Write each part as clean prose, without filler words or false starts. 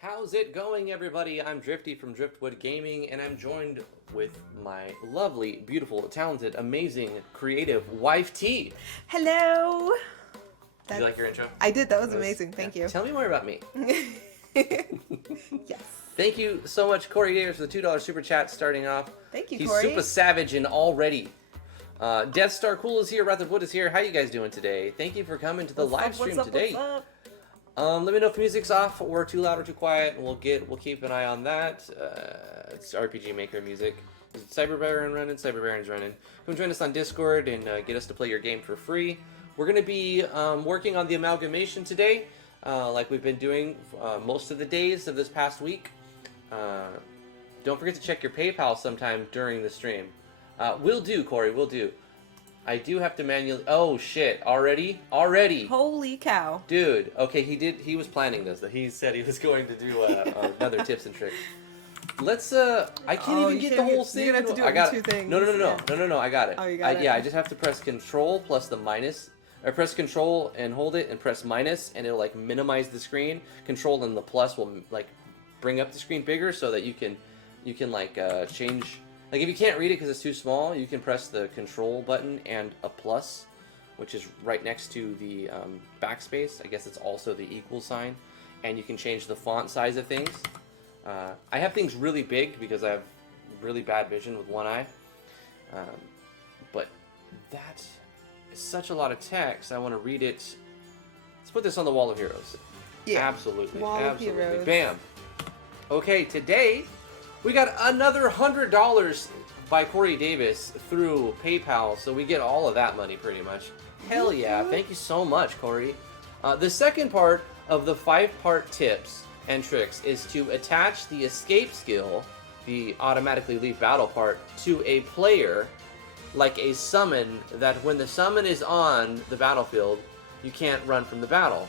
How's it going, everybody? I'm Drifty from Driftwood Gaming, and I'm joined with my lovely, beautiful, talented, amazing, creative wife, T. Hello! Did you like your intro? I did. That was amazing. Thank you. Tell me more about me. Yes. Thank you so much, Cory Davis, for the $2 super chat starting off. Thank you, He's Cory. super savage and already. Death Star Cool is here. Rutherwood is here. How you guys doing today? Thank you for coming to the live stream today. What's up? Let me know if the music's off or too loud or too quiet, and we'll keep an eye on that. It's RPG Maker music. Is Cyber Baron running? Cyber Baron's running. Come join us on Discord and get us to play your game for free. We're going to be working on the Amalgamation today, like we've been doing most of the days of this past week. Don't forget to check your PayPal sometime during the stream. Will do, Cory, will do. I do have to manually... Oh, shit. Already? Holy cow. Dude, okay, he was planning this. He said he was going to do another tips and tricks. Let's, I can't even get the whole thing. You're going to have to do it with two things. No, I got it. Oh, you got it? Yeah, I just have to press Control plus the minus. Or press Control and hold it and press minus, and it'll, like, minimize the screen. Control and the plus will, like, bring up the screen bigger so that you can like, change... Like, if you can't read it because it's too small, you can press the Control button and a plus, which is right next to the backspace. I guess it's also the equal sign. And you can change the font size of things. I have things really big because I have really bad vision with one eye. But that is such a lot of text. I want to read it. Let's put this on the Wall of Heroes. Yeah. Absolutely. Wall of Heroes. Bam. Okay, today... We got another $100 by Cory Davis through PayPal, so we get all of that money pretty much. Hell yeah, thank you so much, Cory. The second part of the 5-part tips and tricks is to attach the escape skill, the automatically leave battle part, to a player like a summon, that when the summon is on the battlefield, you can't run from the battle.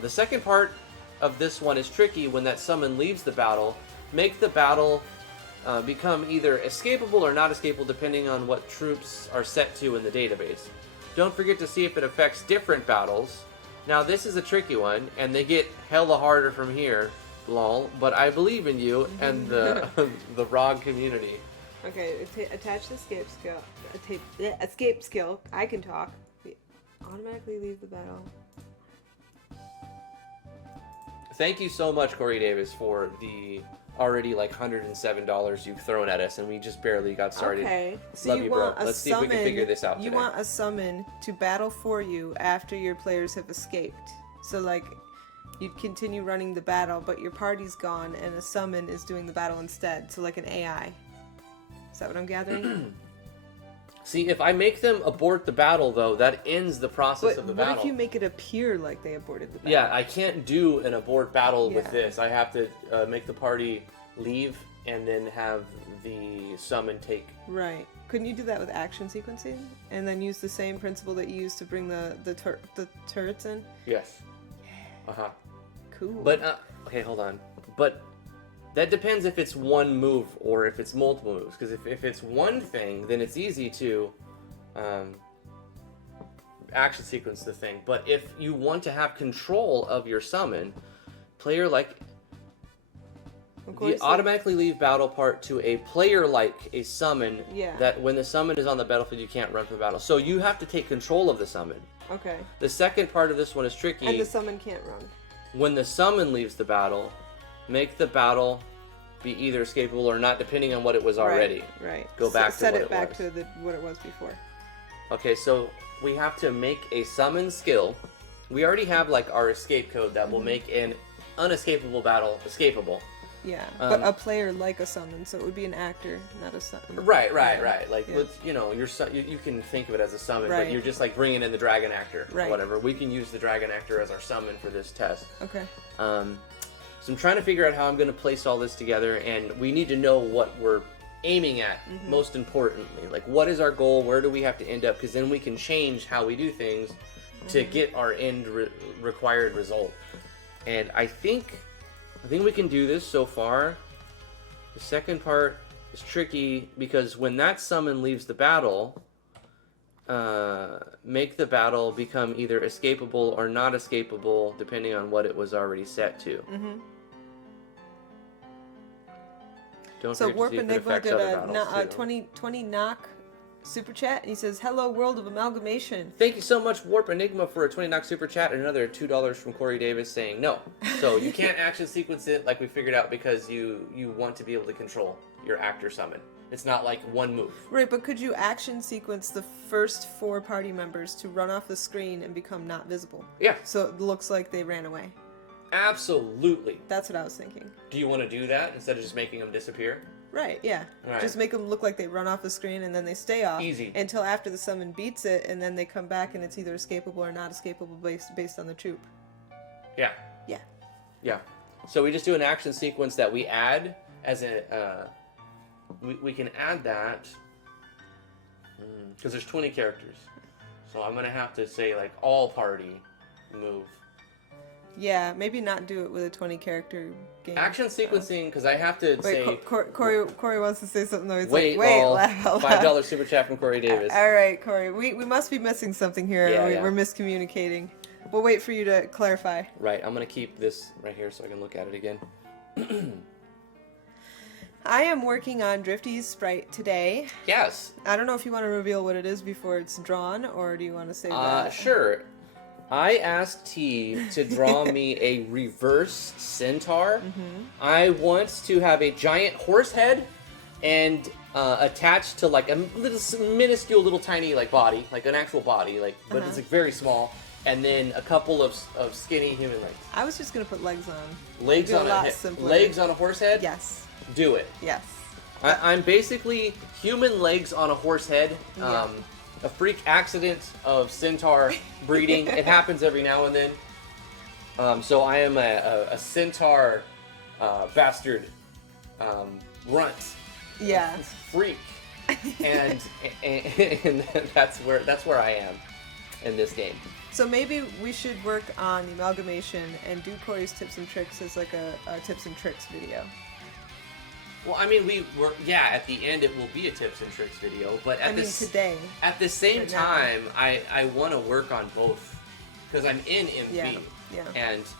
The second part of this one is tricky. When that summon leaves the battle, make the battle become either escapable or not escapable depending on what troops are set to in the database. Don't forget to see if it affects different battles. Now this is a tricky one, and they get hella harder from here, lol, but I believe in you and the the ROG community. Okay, attach the escape skill. I can talk. Automatically leave the battle. Thank you so much, Cory Davis, for the already like $107 you've thrown at us, and we just barely got started. Okay, so Love you you, want bro. a Let's see summon, if we can figure this out You today. want a summon to battle for you after your players have escaped. So like, you'd continue running the battle, but your party's gone, and a summon is doing the battle instead. So like an AI. Is that what I'm gathering? See, if I make them abort the battle, though, that ends the process of the battle. What if you make it appear like they aborted the battle? Yeah, I can't do an abort battle with Yeah. this. I have to make the party leave and then have the summon take. Right. Couldn't you do that with action sequencing? And then use the same principle that you used to bring the turrets in? Yes. Uh-huh. Cool. But, okay, hold on. But that depends if it's one move or if it's multiple moves. Because if it's one thing, then it's easy to action sequence the thing. But if you want to have control of your summon, player like... The automatically leave battle part to a player like a summon, that when the summon is on the battlefield, you can't run from the battle. So you have to take control of the summon. Okay. The second part of this one is tricky. And the summon can't run. When the summon leaves the battle, make the battle be either escapable or not, depending on what it was already. Right. Go back to set what it it back was. to what it was before. Okay, so we have to make a summon skill. We already have like our escape code that will make an unescapable battle escapable. Yeah, but a player like a summon, so it would be an actor, not a summon. Right. Like, you know, you can think of it as a summon, but you're just like bringing in the dragon actor or whatever. We can use the dragon actor as our summon for this test. Okay. So I'm trying to figure out how I'm going to place all this together, and we need to know what we're aiming at, most importantly. Like, what is our goal? Where do we have to end up? Because then we can change how we do things to get our end required result. And I think we can do this so far. The second part is tricky because when that summon leaves the battle, make the battle become either escapable or not escapable, depending on what it was already set to. Mm-hmm. Don't So forget Warp to see if it Enigma affects did other a battles, too. 20 knock super chat, and he says, "Hello, world of amalgamation." Thank you so much, Warp Enigma, for a 20 knock super chat, and another $2 from Cory Davis saying no. So you can't action sequence it like we figured out because you want to be able to control your actor summon. It's not like one move. Right, but could you action sequence the first 4 party members to run off the screen and become not visible? Yeah, So it looks like they ran away. absolutely. That's what I was thinking. Do you want to do that instead of just making them disappear? Right, yeah. Right. Just make them look like they run off the screen and then they stay off. Easy. Until after the summon beats it, and then they come back and it's either escapable or not escapable based on the troop. Yeah. Yeah. Yeah. So we just do an action sequence that we add as a... we can add that... Because there's 20 characters. So I'm going to have to say, like, all party move. Yeah, maybe not do it with a 20 character game. Action sequencing, because I have to say... Wait, Cory wants to say something though. He's wait, like, wait, oh, laugh out loud. $5 super chat from Cory Davis. All right, Cory, we must be missing something here. Yeah, We're miscommunicating. We'll wait for you to clarify. Right, I'm going to keep this right here so I can look at it again. I am working on Drifty's sprite today. Yes. I don't know if you want to reveal what it is before it's drawn, or do you want to say that? Sure. I asked T to draw me a reverse centaur. Mm-hmm. I want to have a giant horse head and attached to like a little minuscule little tiny like body, like an actual body, like but it's like very small, and then a couple of skinny human legs. I was just gonna put legs on. Legs Do a on lot a simpler. legs on a horse head? Yes. Do it. Yes. I'm basically human legs on a horse head. Yeah. A freak accident of centaur breeding. It happens every now and then. So I am a centaur bastard runt Yeah. freak, and that's where I am in this game. So maybe we should work on the amalgamation and do Cory's tips and tricks as like a tips and tricks video. Well, I mean, at the end it will be a tips and tricks video, but today. at the same Right now. time, I want to work on both because I'm in MV, Yeah.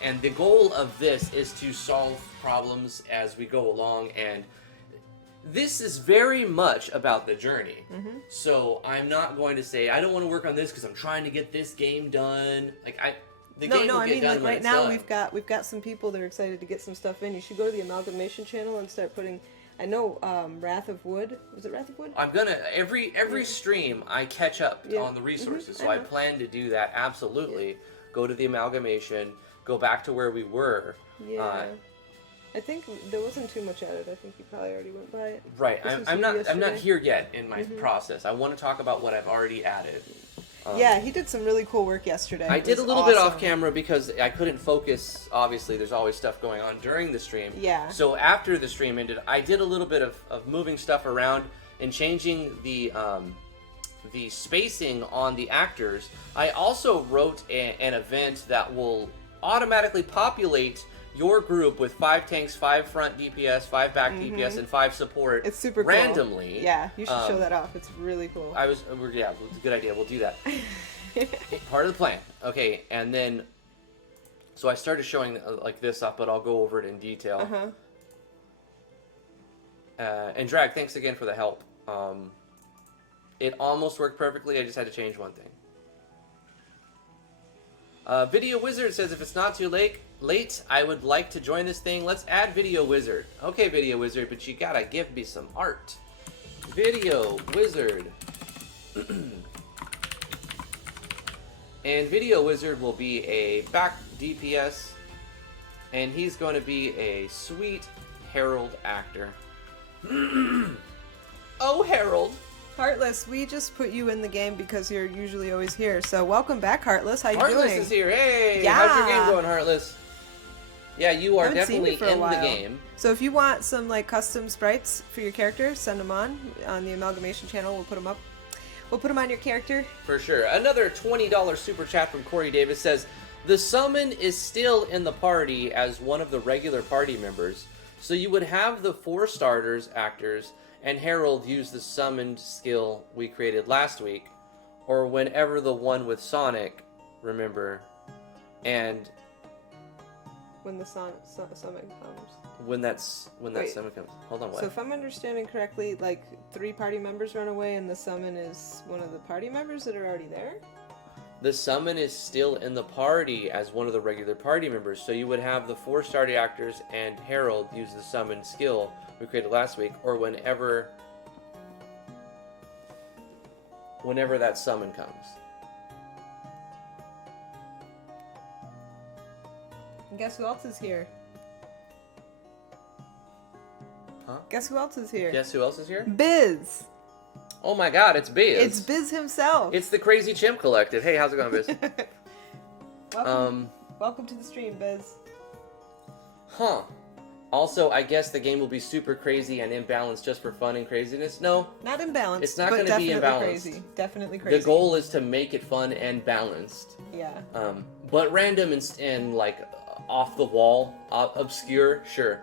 and the goal of this is to solve problems as we go along, and this is very much about the journey. Mm-hmm. So I'm not going to say I don't want to work on this because I'm trying to get this game done. The No, game will I get mean, done like when right it's now done. we've got some people that are excited to get some stuff in. You should go to the amalgamation channel and start putting. I know Wrath of Wood. Was it Wrath of Wood? I'm gonna every stream I catch up Yeah. on the resources, Mhm, so I I know. plan to do that absolutely. Go to the amalgamation, go back to where we were. Yeah. I think there wasn't too much added. I think you probably already went by it. Right. This was I'm you not yesterday? here yet in my process. I want to talk about what I've already added. Yeah, he did some really cool work yesterday. I It did a was little bit awesome. off camera because I couldn't focus. Obviously, there's always stuff going on during the stream. Yeah. So after the stream ended, I did a little bit of moving stuff around and changing the spacing on the actors. I also wrote an event that will automatically populate your group with 5 tanks, 5 front DPS, 5 back DPS, and 5 support. It's super cool. randomly. Yeah, you should show that off. It's really cool. It's a good idea. We'll do that. Part of the plan. Okay, and then, so I started showing like this up, but I'll go over it in detail. And Drag, thanks again for the help. It almost worked perfectly. I just had to change one thing. Video Wizard says, if it's not too late, I would like to join this thing. Let's add Video Wizard. Okay, Video Wizard, but you gotta give me some art. Video Wizard. And Video Wizard will be a back DPS, and he's going to be a sweet Herald actor. Oh, Herald. Heartless, we just put you in the game because you're usually always here. So welcome back, Heartless. How you doing? Heartless is here. Hey, Yeah. how's your game going, Heartless? Yeah, you are Haven't seen you definitely for a in the while. game. So if you want some like custom sprites for your character, send them on the Amalgamation channel. We'll put them up. We'll put them on your character. For sure. Another $20 super chat from Cory Davis says, the summon is still in the party as one of the regular party members, so you would have the 4 starters actors and Herald use the summoned skill we created last week, or whenever the one with Sonic, remember, and When the summon comes. when that Wait. summon comes. Hold on, what? So if I'm understanding correctly, like 3 party members run away and the summon is one of the party members that are already there? The summon is still in the party as one of the regular party members, so you would have the 4 starter actors and Harold use the summon skill we created last week, or whenever that summon comes. And guess who else is here? Huh? Guess who else is here? Guess who else is here? Biz! Oh my god, it's Biz. It's Biz himself! It's the Crazy Chimp Collective. Hey, how's it going, Biz? Welcome to the stream, Biz. Huh. Also, I guess the game will be super crazy and imbalanced just for fun and craziness. No, Not imbalanced, It's not but gonna be definitely imbalanced. crazy. Definitely crazy. the goal is to make it fun and balanced. Yeah. But random and like off the wall, obscure, sure.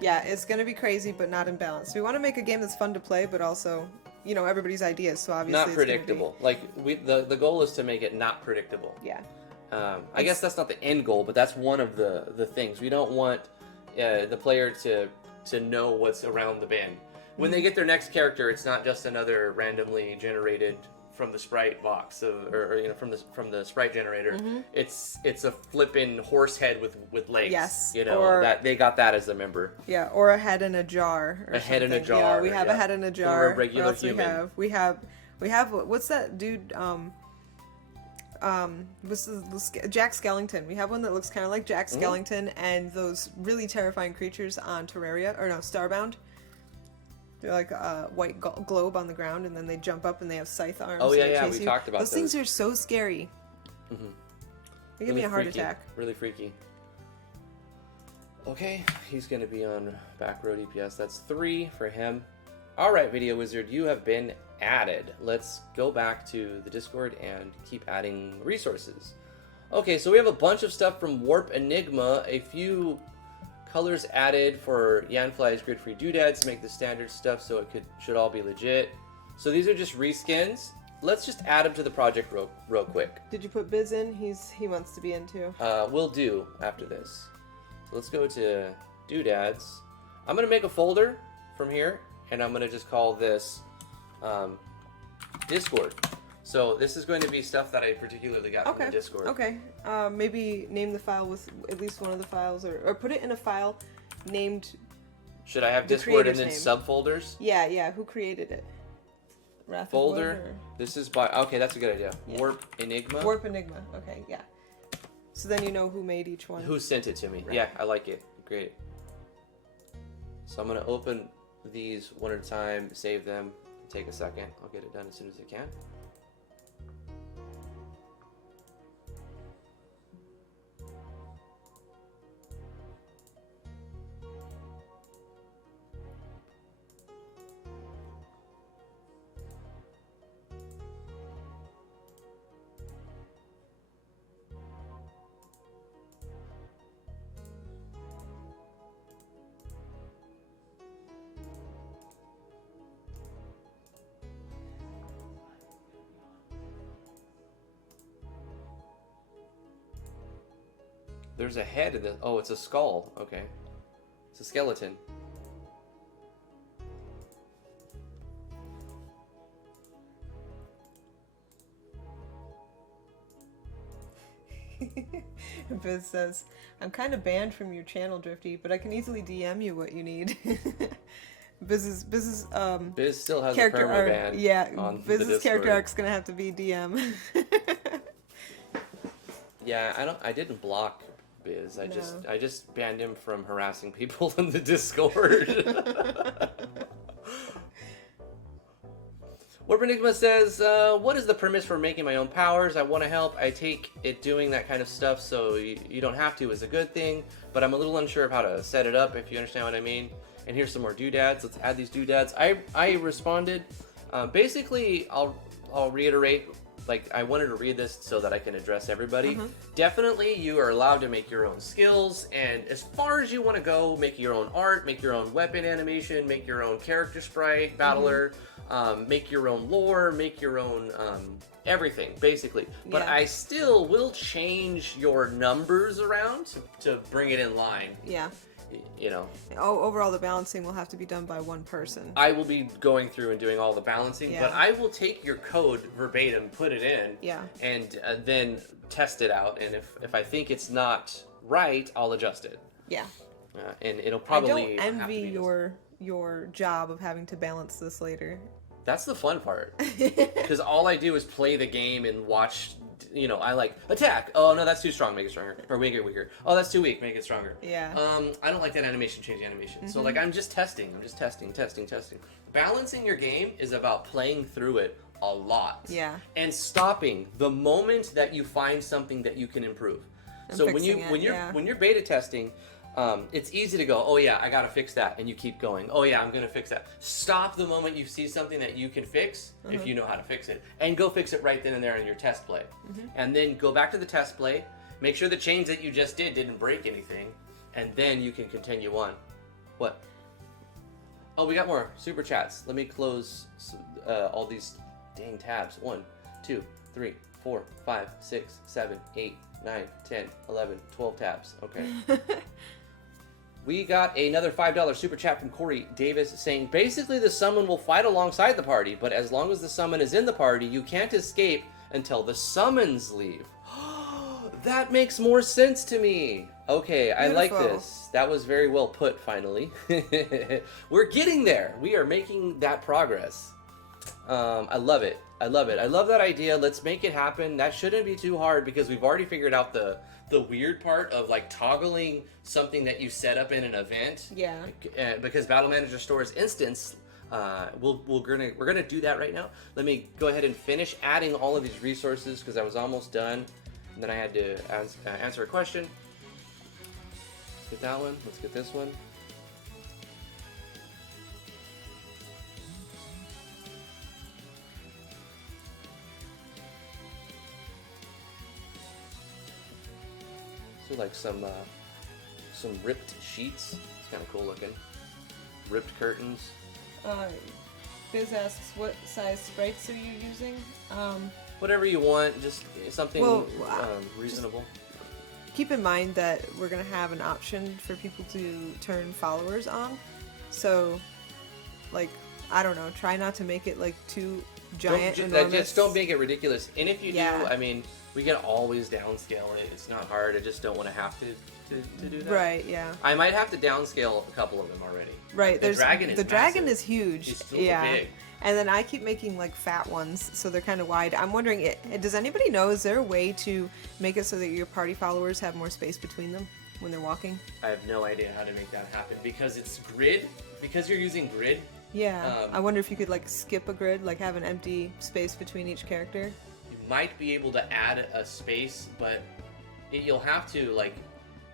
Yeah, it's gonna be crazy, but not imbalanced. We want to make a game that's fun to play, but also, you know, everybody's ideas. So obviously, Not it's gonna be- predictable. Like the goal is to make it not predictable. Yeah. I guess that's not the end goal, but that's one of the things. We don't want the player to know what's around the bend. When they get their next character, it's not just another randomly generated from the sprite box or you know from the sprite generator. It's a flippin' horse head with legs. Yes, You know, or- that they got that as a member. Yeah, or a head in a jar. Or A head in a something. jar, Yeah, we have yeah. a head in a Or jar. a regular what else human. we have what's that dude? Jack Skellington. We have one that looks kind of like Jack Skellington and those really terrifying creatures on Terraria or no Starbound. They're like a white globe on the ground, and then they jump up and they have scythe arms. Oh, and yeah, they yeah, chase we you. talked about those. Things those. are so scary. They give me a heart attack. Really freaky. Okay, he's gonna be on back row DPS. That's 3 for him. Alright, Video Wizard, you have been added. Let's go back to the Discord and keep adding resources. Okay, so we have a bunch of stuff from Warp Enigma, a few colors added for Yanfly's grid-free doodads to make the standard stuff so it should all be legit. So these are just reskins. Let's just add them to the project real quick. Did you put Biz in? He wants to be in too. Will do after this. So let's go to doodads. I'm gonna make a folder from here, and I'm gonna just call this Discord. So this is going to be stuff that I particularly got from the Discord. Okay. Maybe name the file with at least one of the files, or put it in a file named. Should I have The Discord and creator's then name. subfolders? Yeah. Who created it? Wrath of Folder. Wood or- This is by. Okay, that's a good idea. Yeah. Warp Enigma. Warp Enigma. Okay, yeah. So then you know who made each one. Who sent it to me? Right. Yeah, I like it. Great. So I'm gonna open these one at a time, save them, take a second. I'll get it done as soon as I can. There's a head in this. Oh, it's a skull. Okay. It's a skeleton. Biz says, "I'm kind of banned from your channel, Drifty, but I can easily DM you what you need." Biz's Biz still has character a perma arc. ban. Yeah, on the Biz's character Discord. arc's gonna have to be DM. Yeah, I didn't block Biz. I No. just banned him from harassing people in the Discord. Warp Enigma says, what is the premise for making my own powers? I want to help. I take it doing that kind of stuff, so you don't have to is a good thing, but I'm a little unsure of how to set it up, if you understand what I mean. And here's some more doodads. Let's add these doodads. I responded. Basically, I'll reiterate like I wanted to read this so that I can address everybody. Definitely, you are allowed to make your own skills, and as far as you want to go, make your own art, make your own weapon animation, make your own character sprite, battler, make your own lore, make your own everything, basically. But I still will change your numbers around to bring it in line. Yeah. You know. Overall, the balancing will have to be done by one person. I will be going through and doing all the balancing, Yeah. but I will take your code verbatim, put it in, and then test it out. And if I think it's not right, I'll adjust it. Yeah. And it'll probably. I don't envy your job of having to balance this later. That's the fun part, because all I do is play the game and watch. You know, I like attack. Oh no, that's too strong. Make it stronger, or make it weaker. Oh, that's too weak. Make it stronger. Yeah. I don't like that animation. Change the animation. So like, I'm just testing. testing. Balancing your game is about playing through it a lot. Yeah. And stopping the moment that you find something that you can improve. And so fixing when you're beta testing, it's easy to go, oh yeah, I gotta fix that, and you keep going. Oh yeah, I'm gonna fix that. Stop the moment you see something that you can fix, if you know how to fix it, and go fix it right then and there in your test play. And then go back to the test play, make sure the change that you just didn't break anything, and then you can continue on. What? Oh, we got more super chats. Let me close all these dang tabs. 1, 2, 3, 4, 5, 6, 7, 8, 9, 10, 11, 12 tabs. Okay. We got another $5 super chat from Cory Davis saying, basically the summon will fight alongside the party, but as long as the summon is in the party, you can't escape until the summons leave. That makes more sense to me. Okay, I like this. That was very well put, finally. We're getting there. We are making that progress. I love it. I love that idea. Let's make it happen. That shouldn't be too hard because we've already figured out the weird part of like toggling something that you set up in an event. Yeah. Because Battle Manager stores instance. We're gonna do that right now. Let me go ahead and finish adding all of these resources because I was almost done. And then I had to answer a question. Let's get that one. Let's get this one. So like some ripped sheets. It's kind of cool looking. Ripped curtains. Biz asks, what size sprites are you using? Whatever you want, just something reasonable. Keep in mind that we're going to have an option for people to turn followers on. So, like, I don't know, try not to make it like too giant, enormous. Just don't make it ridiculous. And if you do, I mean, we can always downscale it. It's not hard. I just don't want to have to do that. Right, yeah. I might have to downscale a couple of them already. Right, The dragon is huge. He's so big. And then I keep making like fat ones, so they're kind of wide. I'm wondering, does anybody know, is there a way to make it so that your party followers have more space between them when they're walking? I have no idea how to make that happen because it's grid. Because you're using grid. Yeah. I wonder if you could like skip a grid, like have an empty space between each character. You might be able to add a space, but you'll have to like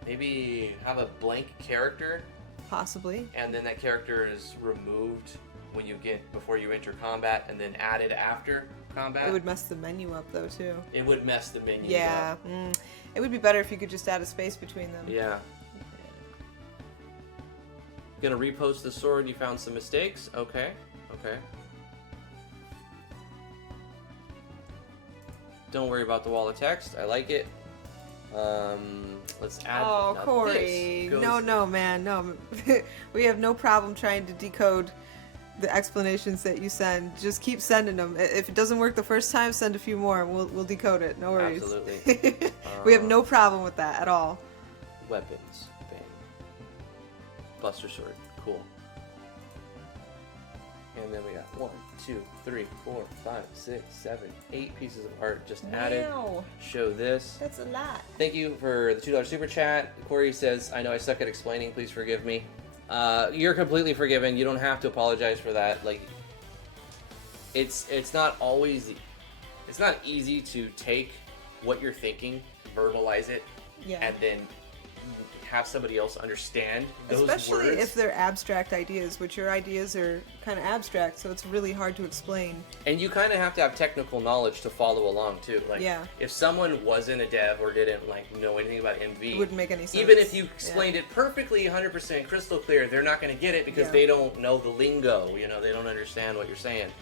maybe have a blank character. Possibly. And then that character is removed before you enter combat, and then added after combat. It would mess the menu up though too. It would mess the menu up. It would be better if you could just add a space between them. Yeah. Gonna repost the sword. You found some mistakes. Okay. Don't worry about the wall of text. I like it. Let's add. Oh, Cory! No, man, no. We have no problem trying to decode the explanations that you send. Just keep sending them. If it doesn't work the first time, send a few more, and we'll decode it. No worries. Absolutely. We have no problem with that at all. Weapons. Bang. Buster sword. Cool. And then we got 1, 2, 3, 4, 5, 6, 7, 8 pieces of art just added. Show this. That's a lot. Thank you for the $2 super chat. Corey says, I know I suck at explaining. Please forgive me. You're completely forgiven. You don't have to apologize for that. Like, it's not easy to take what you're thinking, verbalize it, and then have somebody else understand those Especially words. if they're abstract ideas, which your ideas are kind of abstract, so it's really hard to explain. And you kind of have to have technical knowledge to follow along too. Like, Yeah. if someone wasn't a dev or didn't like know anything about MV, It wouldn't make any sense. even if you explained it perfectly, 100% crystal clear, they're not going to get it because Yeah. they don't know the lingo. You know, they don't understand what you're saying.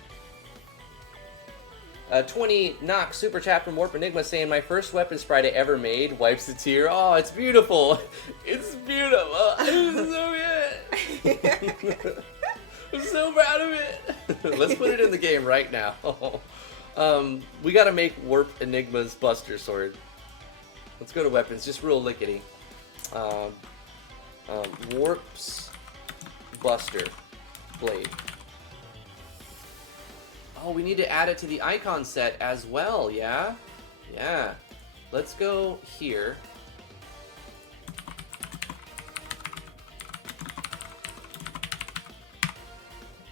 20 knock super chat from Warp Enigma saying, my first weapon sprite I ever made wipes a tear. Oh, it's beautiful. It's beautiful. It's so good. I'm so proud of it. Let's put it in the game right now. We gotta make Warp Enigma's Buster Sword. Let's go to weapons, just real lickety. Warp's Buster Blade. Oh, we need to add it to the icon set as well, yeah? Yeah. Let's go here.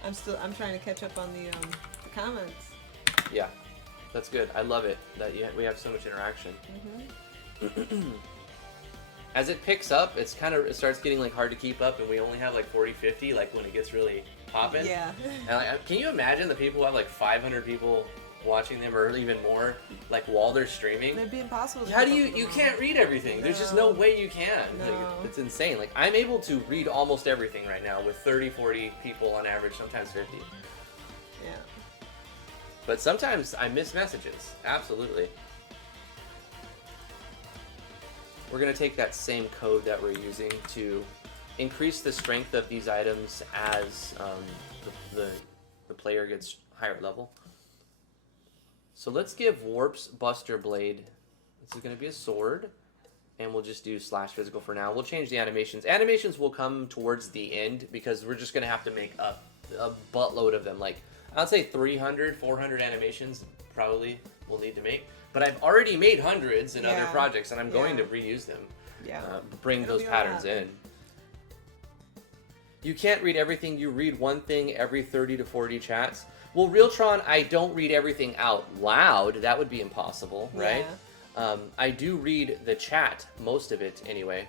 I'm trying to catch up on the comments. Yeah, that's good. I love it that we have so much interaction. As it picks up, it starts getting like hard to keep up, and we only have like 40, 50, like when it gets really popping. Yeah. And like, can you imagine the people who have like 500 people watching them, or even more, like while they're streaming? It'd be impossible to How do keep you up with you them can't read everything? There's just no way you can. Like, No. it's insane. Like, I'm able to read almost everything right now with 30, 40 people on average, sometimes 50. Yeah. But sometimes I miss messages. Absolutely. We're going to take that same code that we're using to increase the strength of these items as the player gets higher level. So let's give Warp's Buster Blade, this is going to be a sword, and we'll just do /physical for now. We'll change the animations. Animations will come towards the end because we're just going to have to make a buttload of them. Like, I'd say 300, 400 animations probably we'll need to make. But I've already made hundreds in other projects, and I'm going to reuse them. Yeah. Bring It'll those be patterns alright. in. You can't read everything. You read one thing every 30 to 40 chats. Well, Realtron, I don't read everything out loud. That would be impossible, right? Yeah. I do read the chat, most of it anyway.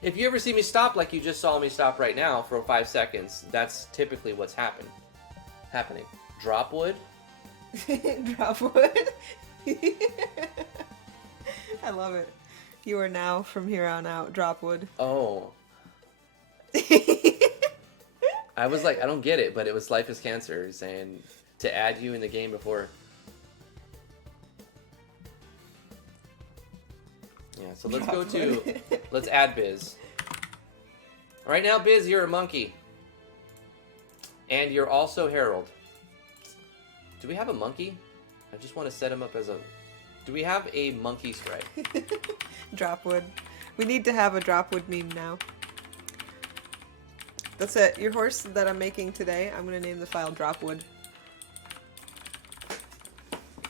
If you ever see me stop like you just saw me stop right now for 5 seconds, that's typically what's happening. Dropwood. Driftwood. I love it. You are now, from here on out, Driftwood. Oh. I was like, I don't get it, but it was Life is Cancer saying to add you in the game before. Yeah, so let's go to, let's add Biz. Right now, Biz, you're a monkey. And you're also Harold. Do we have a monkey? I just want to set him up as a... Do we have a monkey sprite? Driftwood. We need to have a Driftwood meme now. That's it. Your horse that I'm making today, I'm going to name the file Driftwood.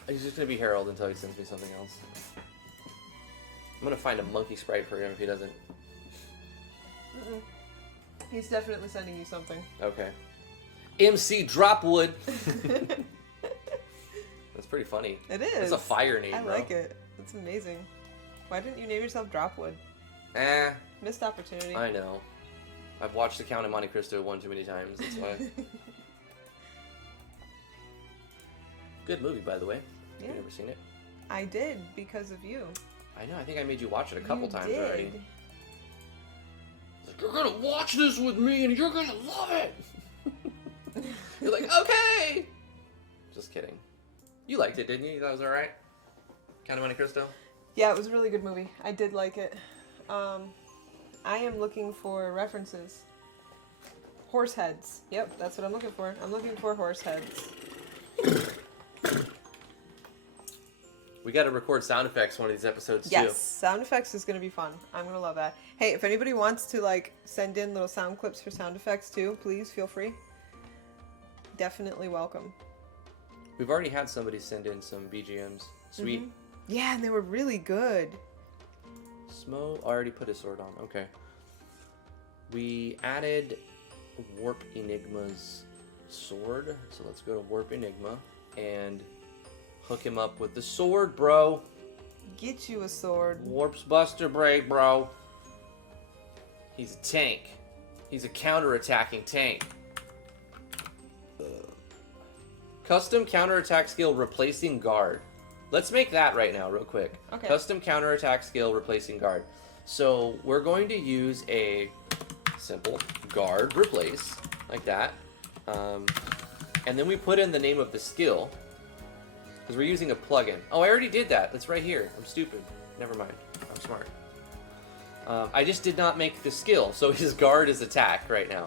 He's just going to be Harold until he sends me something else. I'm going to find a monkey sprite for him if he doesn't. He's definitely sending you something. Okay. MC Dropwood. That's pretty funny. It is. It's a fire name, I bro. like it. It's amazing. Why didn't you name yourself Driftwood? Missed opportunity. I know. I've watched The Count of Monte Cristo one too many times. That's why. Good movie, by the way. Yeah. Have you ever seen it? I did, because of you. I know. I think I made you watch it a couple You times did. already. Like, you're gonna watch this with me, and you're gonna love it. You're like, okay. Just kidding. You liked it, didn't you? You thought it was all right. Count of Monte Cristo. Yeah, it was a really good movie. I did like it. I am looking for references. Horse heads. Yep, that's what I'm looking for. I'm looking for horse heads. We got to record sound effects one of these episodes too. Yes, sound effects is going to be fun. I'm going to love that. Hey, if anybody wants to like send in little sound clips for sound effects too, please feel free. Definitely welcome. We've already had somebody send in some BGMs. Sweet. Yeah, and they were really good. Smo already put his sword on. Okay. We added Warp Enigma's sword. So let's go to Warp Enigma. And hook him up with the sword, bro. Get you a sword. Warp's Buster Break, bro. He's a tank. He's a counter-attacking tank. Custom counterattack skill replacing guard. Let's make that right now, real quick. Okay. Custom counterattack skill replacing guard. So we're going to use a simple guard replace, like that. And then we put in the name of the skill, because we're using a plugin. Oh, I already did that. That's right here. I'm stupid. Never mind. I'm smart. I just did not make the skill, so his guard is attack right now.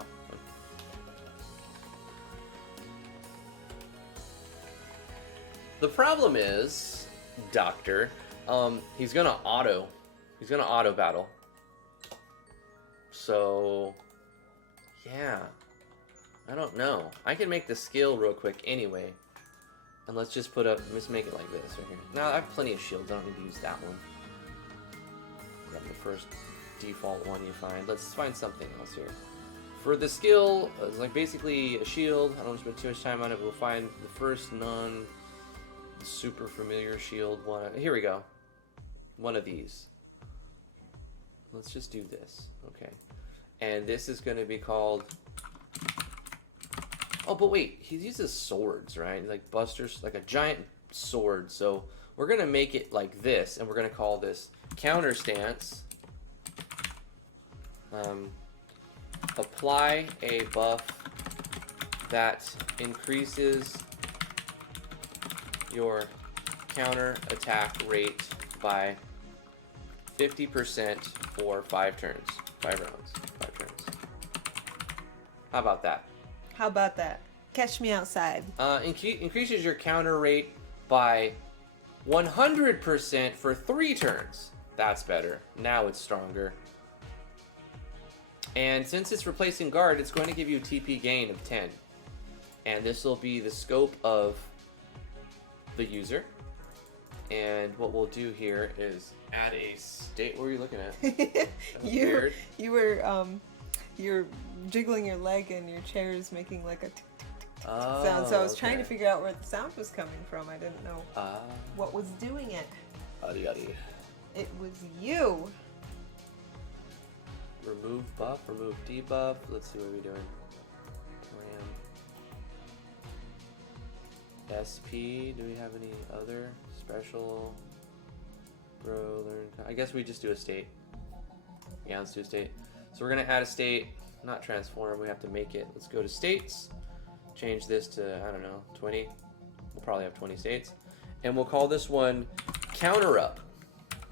The problem is, Doctor, he's gonna auto battle. So, yeah, I don't know. I can make the skill real quick anyway, and let's just make it like this right here. Now I have plenty of shields. I don't need to use that one. Grab the first default one you find. Let's find something else here. For the skill, it's like basically a shield. I don't spend too much time on it. We'll find the first super familiar shield one. Here we go. One of these. Let's just do this. Okay. And this is going to be called... Oh, but wait. He uses swords, right? Like busters, like a giant sword. So we're going to make it like this, and we're going to call this counter stance. Apply a buff that increases your counter attack rate by 50% for 5 turns. 5 rounds. 5 turns. How about that? How about that? Catch me outside. Increases your counter rate by 100% for 3 turns. That's better. Now it's stronger. And since it's replacing guard, it's going to give you a TP gain of 10. And this will be the scope of the user. And what we'll do here is add a state. What were you looking at? You were jiggling your leg and your chair is making like a tick tick tick tick sound. So I was trying to figure out where the sound was coming from. I didn't know what was doing it. Adi adi. It was you. Remove buff, remove debuff. Let's see what we're doing. Ram. SP. Do we have any other special? Bro, learn. I guess we just do a state. Yeah, let's do a state. So we're gonna add a state, not transform. We have to make it. Let's go to states. Change this to, I don't know, 20. We'll probably have 20 states, and we'll call this one counter up.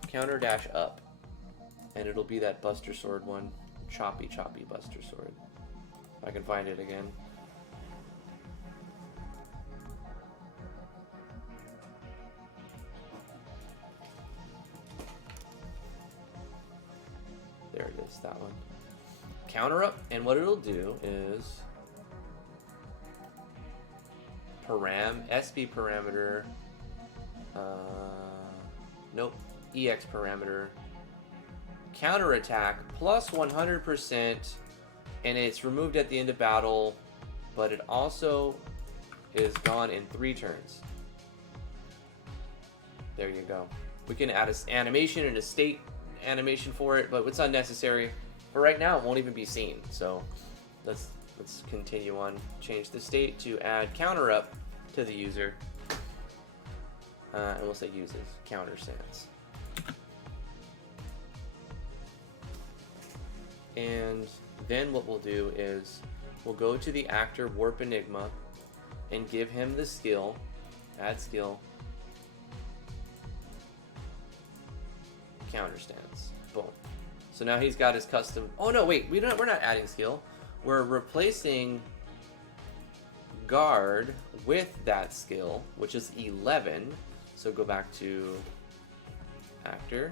Counter dash up. And it'll be that Buster Sword one. Choppy Buster Sword. If I can find it again. There it is, that one. Counter up, and what it'll do is SP parameter, nope, EX parameter, counter attack plus 100%, and it's removed at the end of battle, but it also is gone in 3 turns. There you go. We can add an animation and a state animation for it, but it's unnecessary. For right now, it won't even be seen. So let's continue on. Change the state to add counter up to the user, and we'll say uses counter stance. And then what we'll do is we'll go to the actor Warp Enigma and give him the skill, add skill, counter stance. Boom. So now he's got his custom. Oh no, wait, we're not adding skill. We're replacing guard with that skill, which is 11. So go back to actor,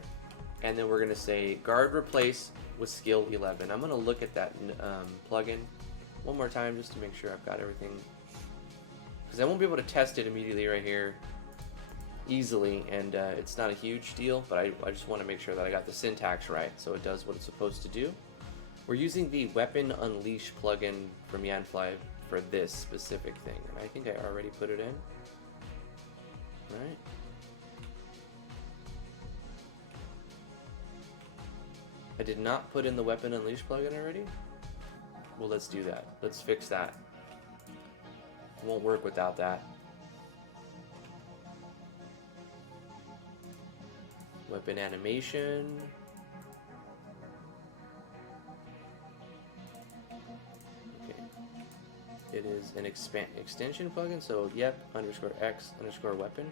and then we're gonna say guard replace with skill 11. I'm gonna look at that plugin one more time just to make sure I've got everything, because I won't be able to test it immediately right here easily, and it's not a huge deal, but I just want to make sure that I got the syntax right so it does what it's supposed to do. We're using the Weapon Unleash plugin from Yanfly for this specific thing, and I think I already put it in. Right? I did not put in the Weapon Unleash plugin already? Well, let's do that. Let's fix that. It won't work without that. Weapon animation. Okay. It is an extension plugin, so yep, _x_ weapon.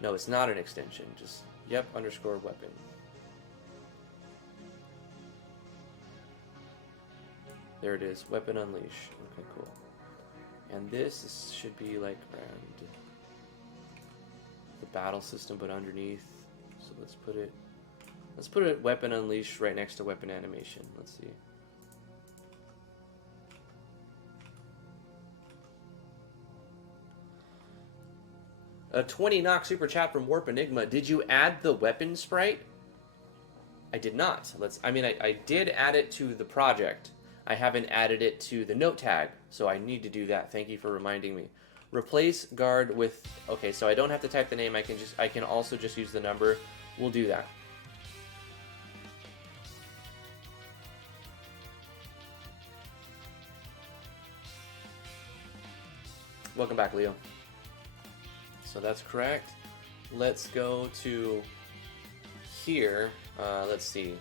No, it's not an extension, just yep _ weapon. There it is, Weapon Unleash. Okay, cool. And this should be like around the battle system, but underneath. So let's put it Weapon Unleash right next to Weapon Animation. Let's see. A 20 knock super chat from Warp Enigma. Did you add the weapon sprite? I did not. I did add it to the project. I haven't added it to the note tag, so I need to do that. Thank you for reminding me. Replace guard with, okay, so I don't have to type the name. I can also just use the number. We'll do that. Welcome back, Leo. So that's correct. Let's go to here. Let's see.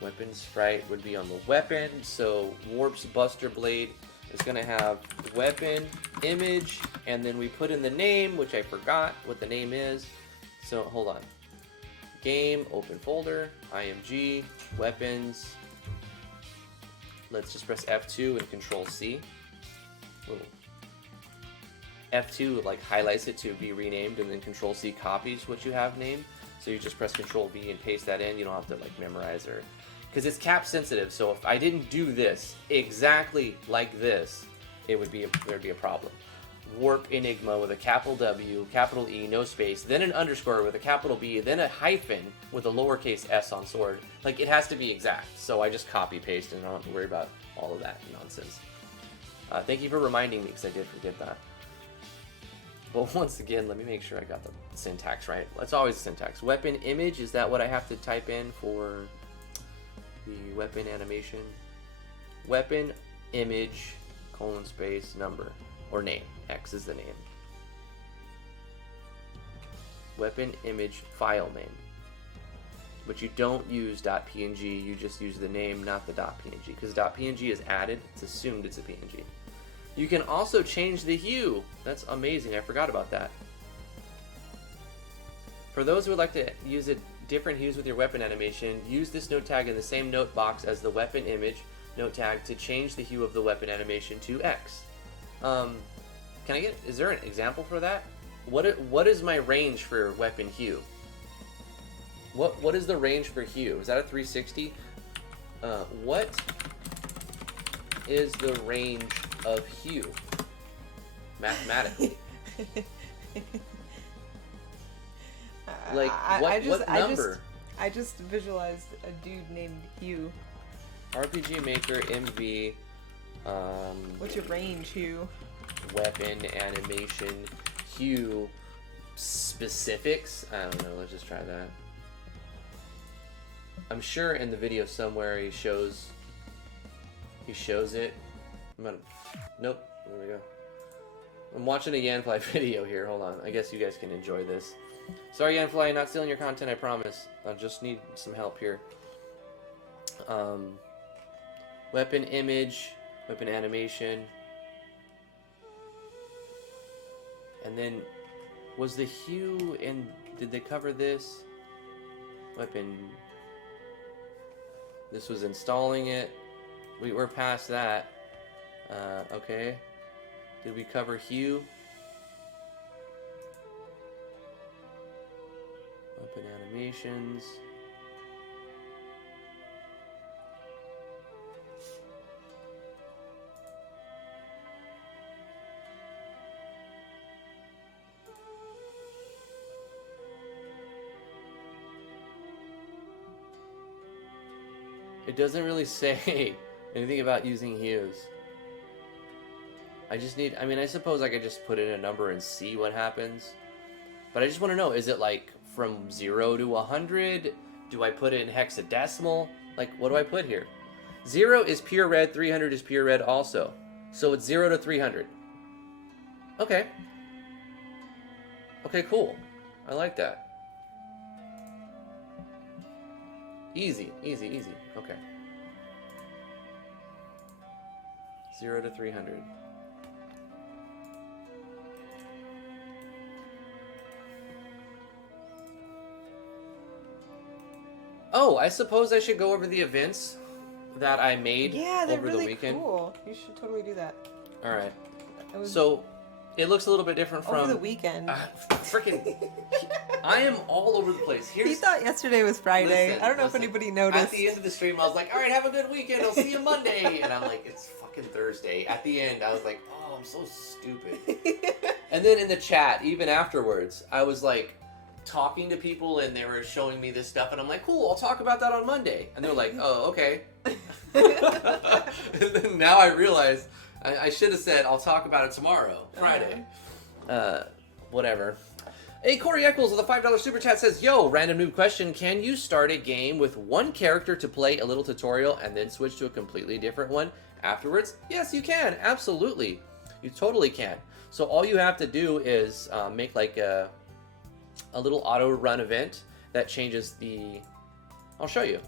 Weapon sprite would be on the weapon. So Warp's Buster Blade is going to have weapon, image, and then we put in the name, which I forgot what the name is. So hold on. Game, open folder, IMG, weapons. Let's just press F2 and Control C. F2 like highlights it to be renamed, and then Control C copies what you have named. So you just press Control V and paste that in. You don't have to like memorize or, because it's cap sensitive. So if I didn't do this exactly like this, there'd be a problem. Warp Enigma with a capital W, capital E, no space, then an underscore with a capital B, then a hyphen with a lowercase s on sword. Like it has to be exact. So I just copy paste and I don't have to worry about all of that nonsense. Thank you for reminding me because I did forget that. But once again, let me make sure I got the syntax right. It's always syntax. Weapon image, is that what I have to type in for the weapon animation? Weapon image, :space, number, or name. X is the name. Weapon image file name. But you don't use .png, you just use the name, not the .png. Because .png is added, it's assumed it's a PNG. You can also change the hue. That's amazing. I forgot about that. For those who would like to use different hues with your weapon animation, use this note tag in the same note box as the weapon image note tag to change the hue of the weapon animation to X. Is there an example for that? What is my range for weapon hue? What is the range for hue? Is that a 360? What is the range of hue mathematically? Like what number? I just visualized a dude named Hugh. RPG Maker MV. What's your range, Hugh? Weapon animation hue specifics. I don't know. Let's just try that. I'm sure in the video somewhere he shows it. Nope, there we go. I'm watching a Yanfly video here. Hold on. I guess you guys can enjoy this. Sorry, Yanfly, not stealing your content, I promise. I just need some help here. Weapon image, weapon animation. And then, was the hue in, did they cover this? Weapon, this was installing it. We're past that. Okay. Did we cover hue? Weapon animations. It doesn't really say anything about using hues. I just need, I mean, I suppose I could just put in a number and see what happens. But I just want to know, is it like from 0 to 100? Do I put it in hexadecimal? Like, what do I put here? 0 is pure red, 300 is pure red also. So it's 0 to 300. Okay. Okay, cool. I like that. Easy, easy, easy. Okay. 0 to 300. Oh, I suppose I should go over the events that I made they're over really the weekend. Cool. You should totally do that. All right. So, it looks a little bit different from over the weekend. Freaking, I am all over the place. He thought yesterday was Friday. Listen, I don't know if anybody noticed. At the end of the stream, I was like, "All right, have a good weekend. I'll see you Monday." And I'm like, "It's fucking Thursday." At the end, I was like, "Oh, I'm so stupid." And then in the chat, even afterwards, I was like talking to people, and they were showing me this stuff, and I'm like, "Cool, I'll talk about that on Monday." And they're like, "Oh, okay." And then now I realize I should have said I'll talk about it tomorrow, Friday. Whatever. Hey, Cory Eccles with a $5 super chat says, "Yo, random noob question. Can you start a game with one character to play a little tutorial and then switch to a completely different one afterwards?" Yes, you can. Absolutely. You totally can. So all you have to do is make like a little Autorun event that changes the... I'll show you.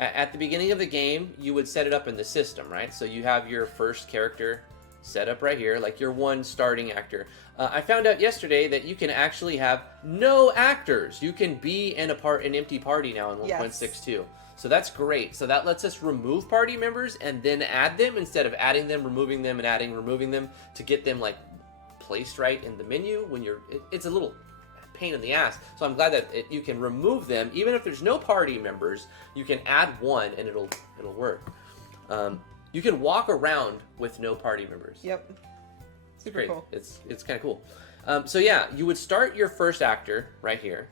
At the beginning of the game, you would set it up in the system, right? So you have your first character set up right here, like your one starting actor. I found out yesterday that you can actually have no actors. You can be in an empty party now in 1.62. So that's great. So that lets us remove party members and then add them instead of adding them, removing them, and adding, removing them to get them like placed right in the menu when you're... It's a little pain in the ass. So I'm glad that you can remove them. Even if there's no party members, you can add one and it'll work. You can walk around with no party members. Yep. Super great. Cool. It's kind of cool. So yeah, you would start your first actor right here,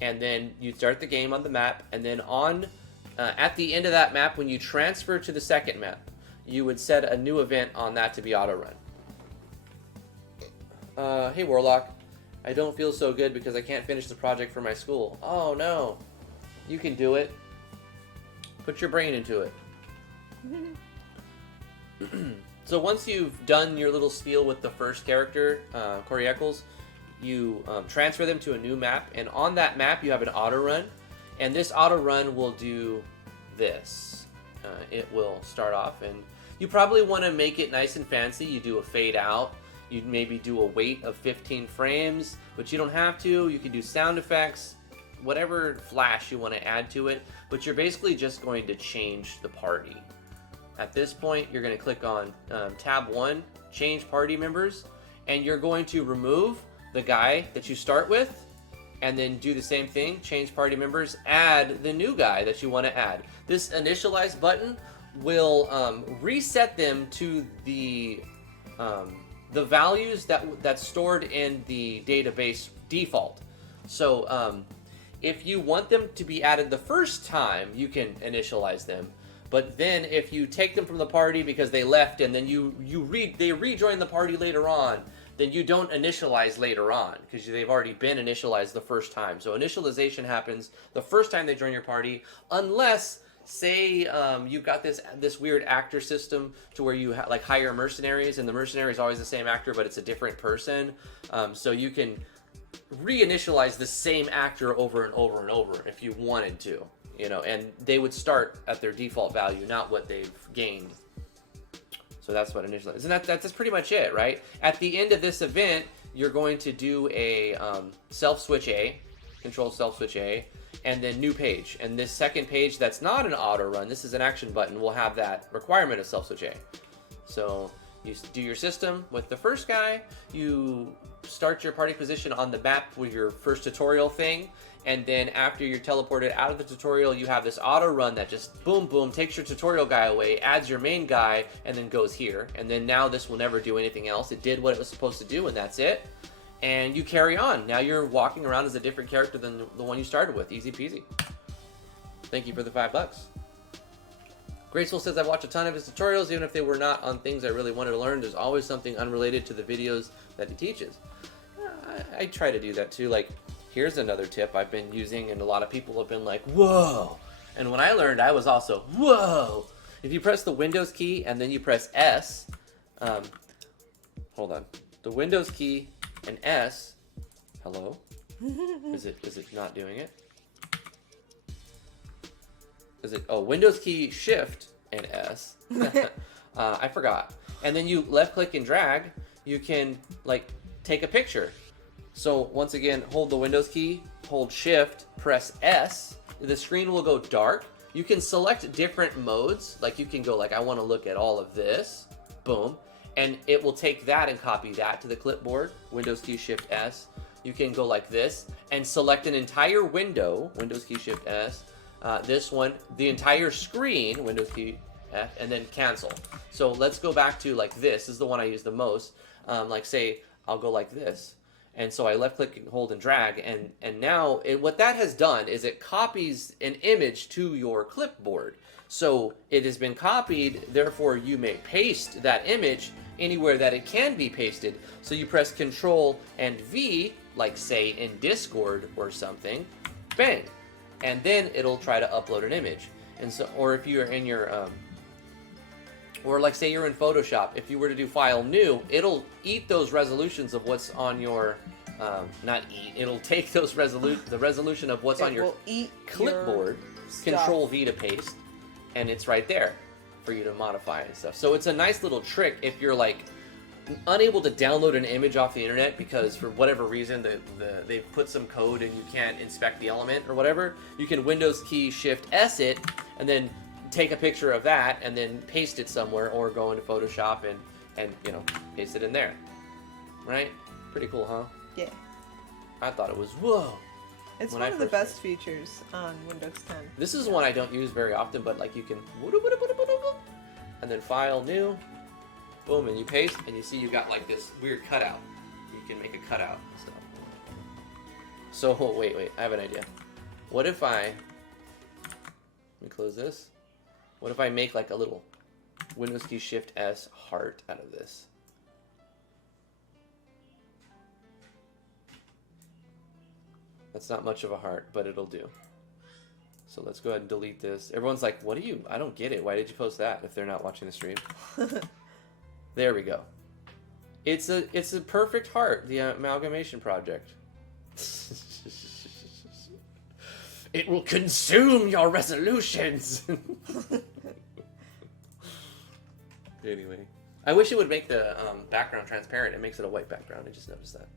and then you'd start the game on the map, and then on at the end of that map, when you transfer to the second map, you would set a new event on that to be Autorun. Hey Warlock, I don't feel so good because I can't finish the project for my school. Oh no, you can do it. Put your brain into it. So once you've done your little spiel with the first character, Cory Eccles, you transfer them to a new map, and on that map you have an Autorun, and this Autorun will do this. It will start off, and you probably want to make it nice and fancy. You do a fade out. You'd maybe do a wait of 15 frames, but you don't have to. You can do sound effects, whatever flash you want to add to it, but you're basically just going to change the party. At this point, you're going to click on tab 1, change party members, and you're going to remove the guy that you start with, and then do the same thing, change party members, add the new guy that you want to add. This Initialize button will reset them to the values that's stored in the database default. So if you want them to be added the first time, you can initialize them. But then if you take them from the party because they left and then they rejoin the party later on, then you don't initialize later on because they've already been initialized the first time. So initialization happens the first time they join your party, unless, say, you've got this weird actor system to where you like hire mercenaries, and the mercenary is always the same actor, but it's a different person. So you can reinitialize the same actor over and over and over if you wanted to. You know, and they would start at their default value, not what they've gained. So that's what initialize. And that's pretty much it, right? At the end of this event, you're going to do a self switch A, control self switch A, and then new page. And this second page that's not an auto run, this is an action button, will have that requirement of self switch A. So you do your system with the first guy, you start your party position on the map with your first tutorial thing, and then after you're teleported out of the tutorial, you have this auto run that just boom boom takes your tutorial guy away, adds your main guy, and then goes here. And then now this will never do anything else. It did what it was supposed to do, and that's it. And you carry on. Now you're walking around as a different character than the one you started with. Easy peasy. Thank you for the $5. Graceful says, I've watched a ton of his tutorials, even if they were not on things I really wanted to learn. There's always something unrelated to the videos that he teaches. I try to do that too. Like, here's another tip I've been using, and a lot of people have been like, whoa. And when I learned, I was also, whoa. If you press the Windows key and then you press S, hold on. The Windows key and S, hello? Is it not doing it? Is it, oh, Windows key, Shift, and S. I forgot. And then you left click and drag, you can like take a picture. So once again, hold the Windows key, hold Shift, press S, the screen will go dark. You can select different modes, like you can go like, I want to look at all of this, boom. And it will take that and copy that to the clipboard, Windows key, Shift, S. You can go like this and select an entire window, Windows key, Shift, S. This one, the entire screen, Windows key F, and then cancel. So let's go back to like this is the one I use the most. Like say, I'll go like this. And so I left click and hold and drag, and now what that has done is it copies an image to your clipboard. So it has been copied, therefore you may paste that image anywhere that it can be pasted. So you press Control and V, like say in Discord or something, bang. And then it'll try to upload an image. And so, or if you're in your, or like say you're in Photoshop, if you were to do File New, it'll eat those resolutions of what's on your, not eat, it'll take those the resolution of what's on your clipboard, Control V to paste, and it's right there for you to modify and stuff. So it's a nice little trick if you're like unable to download an image off the internet because for whatever reason they've put some code and you can't inspect the element or whatever. You can Windows key Shift S it and then take a picture of that and then paste it somewhere or go into Photoshop and you know, paste it in there. Right? Pretty cool, huh? Yeah. I thought it was whoa. It's one of the best features on Windows 10. This is one I don't use very often, but like you can and then File New, boom, and you paste, and you see you got like this weird cutout. You can make a cutout and stuff. So, oh, wait, I have an idea. What if let me close this. What if I make like a little Windows key Shift S heart out of this? That's not much of a heart, but it'll do. So let's go ahead and delete this. Everyone's like, what do you, I don't get it. Why did you post that if they're not watching the stream? There we go. It's a perfect heart, the Amalgamation project. It will consume your resolutions. Anyway, I wish it would make the background transparent. It makes it a white background. I just noticed that.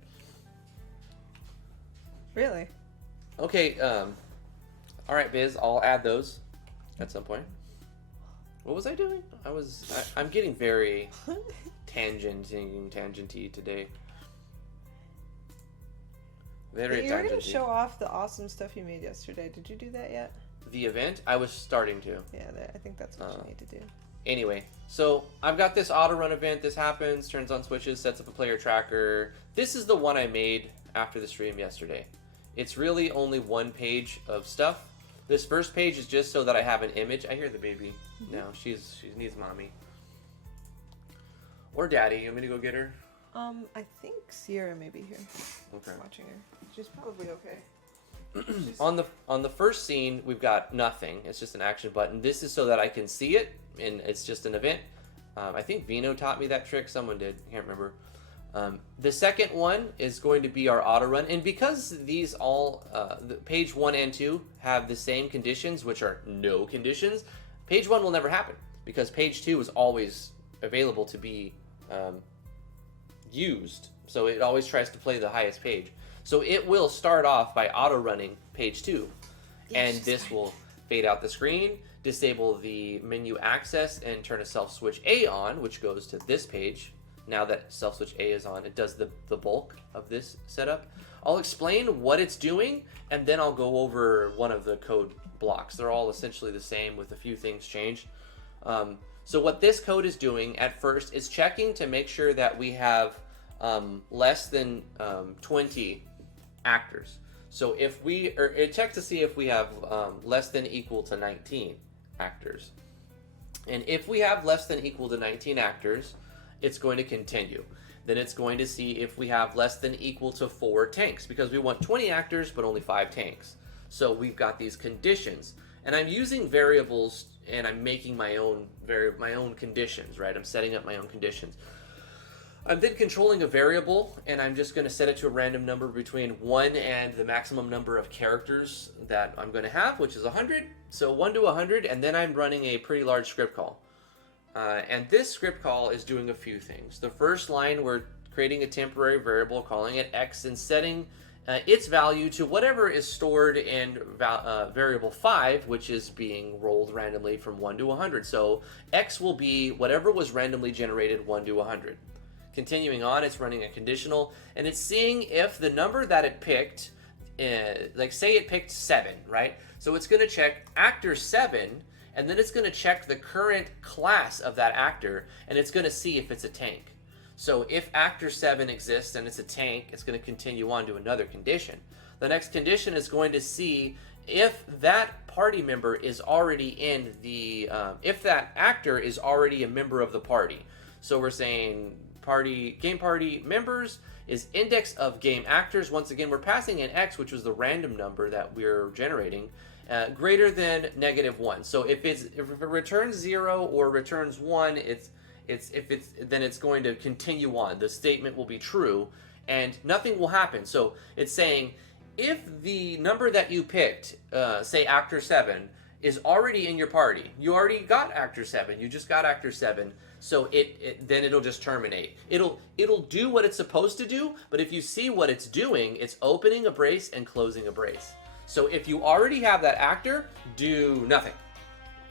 Really? Okay. All right, Biz. I'll add those at some point. What was I doing? I'm getting very tangenty today. Very you were going to tangenty. show off the awesome stuff you made yesterday. Did you do that yet? The event? I was starting to. Yeah, I think that's what you need to do. Anyway, so I've got this Autorun event. This happens, turns on switches, sets up a player tracker. This is the one I made after the stream yesterday. It's really only one page of stuff. This first page is just so that I have an image. I hear the baby now. She needs mommy. Or daddy. You want me to go get her? I think Sierra may be here. Okay. Watching her. She's probably okay. On the first scene, we've got nothing. It's just an action button. This is so that I can see it, and it's just an event. I think Vino taught me that trick. Someone did. I can't remember. The second one is going to be our Autorun, and because these all, the page 1 and 2 have the same conditions, which are no conditions, page 1 will never happen, because page 2 is always available to be used, so it always tries to play the highest page. So it will start off by auto-running page 2, and this will fade out the screen, disable the menu access, and turn a self switch A on, which goes to this page. Now that self switch A is on, it does the bulk of this setup. I'll explain what it's doing, and then I'll go over one of the code blocks. They're all essentially the same with a few things changed. So what this code is doing at first is checking to make sure that we have less than 20 actors. So if it checks to see if we have less than equal to 19 actors. And if we have less than equal to 19 actors, it's going to continue. Then it's going to see if we have less than equal to 4 tanks, because we want 20 actors but only 5 tanks. So we've got these conditions, and I'm using variables, and I'm making my own conditions, right? I'm setting up my own conditions. I'm then controlling a variable, and I'm just going to set it to a random number between 1 and the maximum number of characters that I'm going to have, which is 100. So 1 to 100, and then I'm running a pretty large script call. And this script call is doing a few things. The first line, we're creating a temporary variable, calling it x, and setting its value to whatever is stored in variable 5, which is being rolled randomly from 1 to 100. So x will be whatever was randomly generated 1 to 100. Continuing on, it's running a conditional, and it's seeing if the number that it picked, like say it picked 7, right? So it's going to check actor 7, and then it's going to check the current class of that actor, and it's going to see if it's a tank. So if actor 7 exists and it's a tank, it's going to continue on to another condition. The next condition is going to see if that party member is already in the, if that actor is already a member of the party. So we're saying game party members is index of game actors. Once again, we're passing in x, which was the random number that we're generating, greater than -1. So if it returns 0 or returns 1, then it's going to continue on. The statement will be true, and nothing will happen. So it's saying if the number that you picked, say actor 7, is already in your party, you already got actor 7, you just got actor 7. So then it'll just terminate. It'll do what it's supposed to do, but if you see what it's doing, it's opening a brace and closing a brace. So if you already have that actor, do nothing.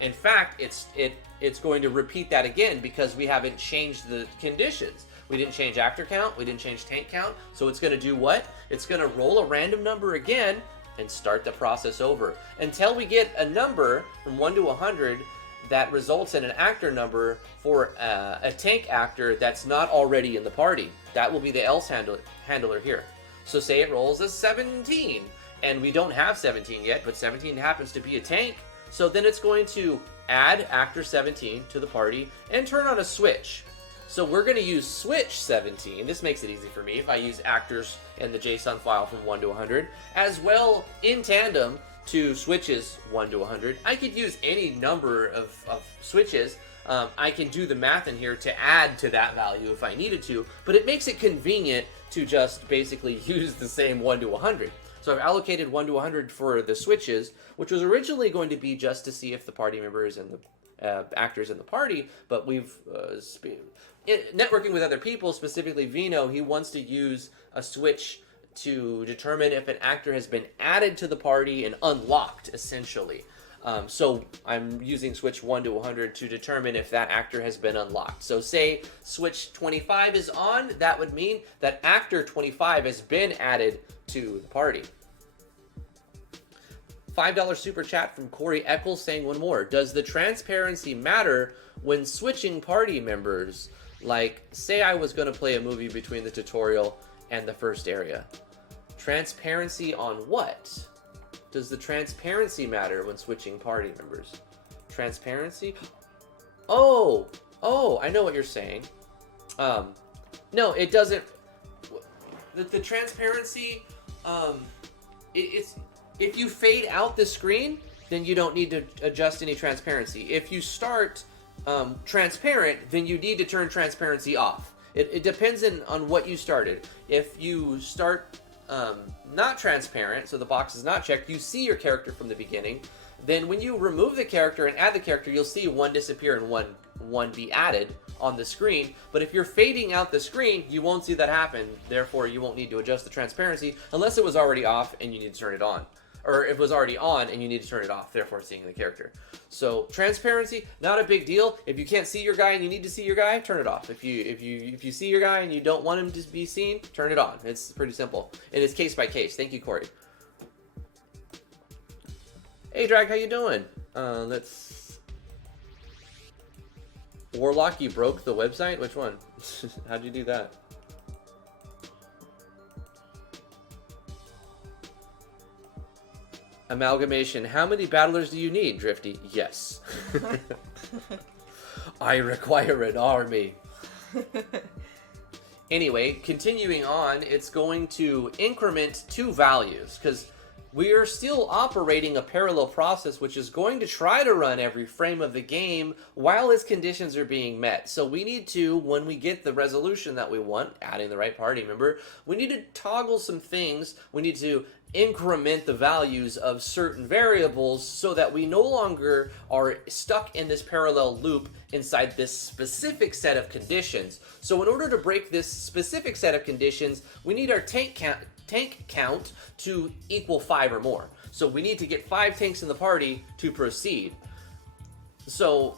In fact, it's going to repeat that again because we haven't changed the conditions. We didn't change actor count, we didn't change tank count, so it's going to do what? It's going to roll a random number again and start the process over until we get a number from 1 to 100 that results in an actor number for a tank actor that's not already in the party. That will be the else handler here. So say it rolls a 17, and we don't have 17 yet, but 17 happens to be a tank. So then it's going to add actor 17 to the party and turn on a switch. So we're going to use switch 17. This makes it easy for me if I use actors in the JSON file from 1 to 100, as well in tandem to switches 1 to 100. I could use any number of switches. I can do the math in here to add to that value if I needed to, but it makes it convenient to just basically use the same 1 to 100. So I've allocated 1 to 100 for the switches, which was originally going to be just to see if the party members and the actors in the party, but we've networking with other people, specifically Vino, he wants to use a switch to determine if an actor has been added to the party and unlocked, essentially. So I'm using switch 1 to 100 to determine if that actor has been unlocked. So say switch 25 is on, that would mean that actor 25 has been added to the party. $5 super chat from Cory Eccles saying one more. Does the transparency matter when switching party members? Like, say I was going to play a movie between the tutorial and the first area. Transparency on what? Does the transparency matter when switching party members? Transparency? Oh, I know what you're saying. No, it doesn't. The transparency, it's if you fade out the screen, then you don't need to adjust any transparency. If you start transparent, then you need to turn transparency off. It depends on what you started. If you start not transparent, so the box is not checked, you see your character from the beginning, then when you remove the character and add the character, you'll see one disappear and one be added on the screen. But if you're fading out the screen, you won't see that happen. Therefore, you won't need to adjust the transparency unless it was already off and you need to turn it on. Or it was already on and you need to turn it off, therefore seeing the character. So transparency, not a big deal. If you can't see your guy and you need to see your guy, turn it off. If you see your guy and you don't want him to be seen, turn it on. It's pretty simple. And it's case by case. Thank you, Cory. Hey Drag, how you doing? Let's Warlock, you broke the website? Which one? How'd you do that? Amalgamation. How many battlers do you need, Drifty? Yes. I require an army. Anyway, continuing on, it's going to increment 2 values, because we are still operating a parallel process which is going to try to run every frame of the game while its conditions are being met. So we need to, when we get the resolution that we want, adding the right party member, we need to toggle some things. We need to increment the values of certain variables so that we no longer are stuck in this parallel loop inside this specific set of conditions. So in order to break this specific set of conditions, we need our tank count to equal 5 or more. So we need to get 5 tanks in the party to proceed. So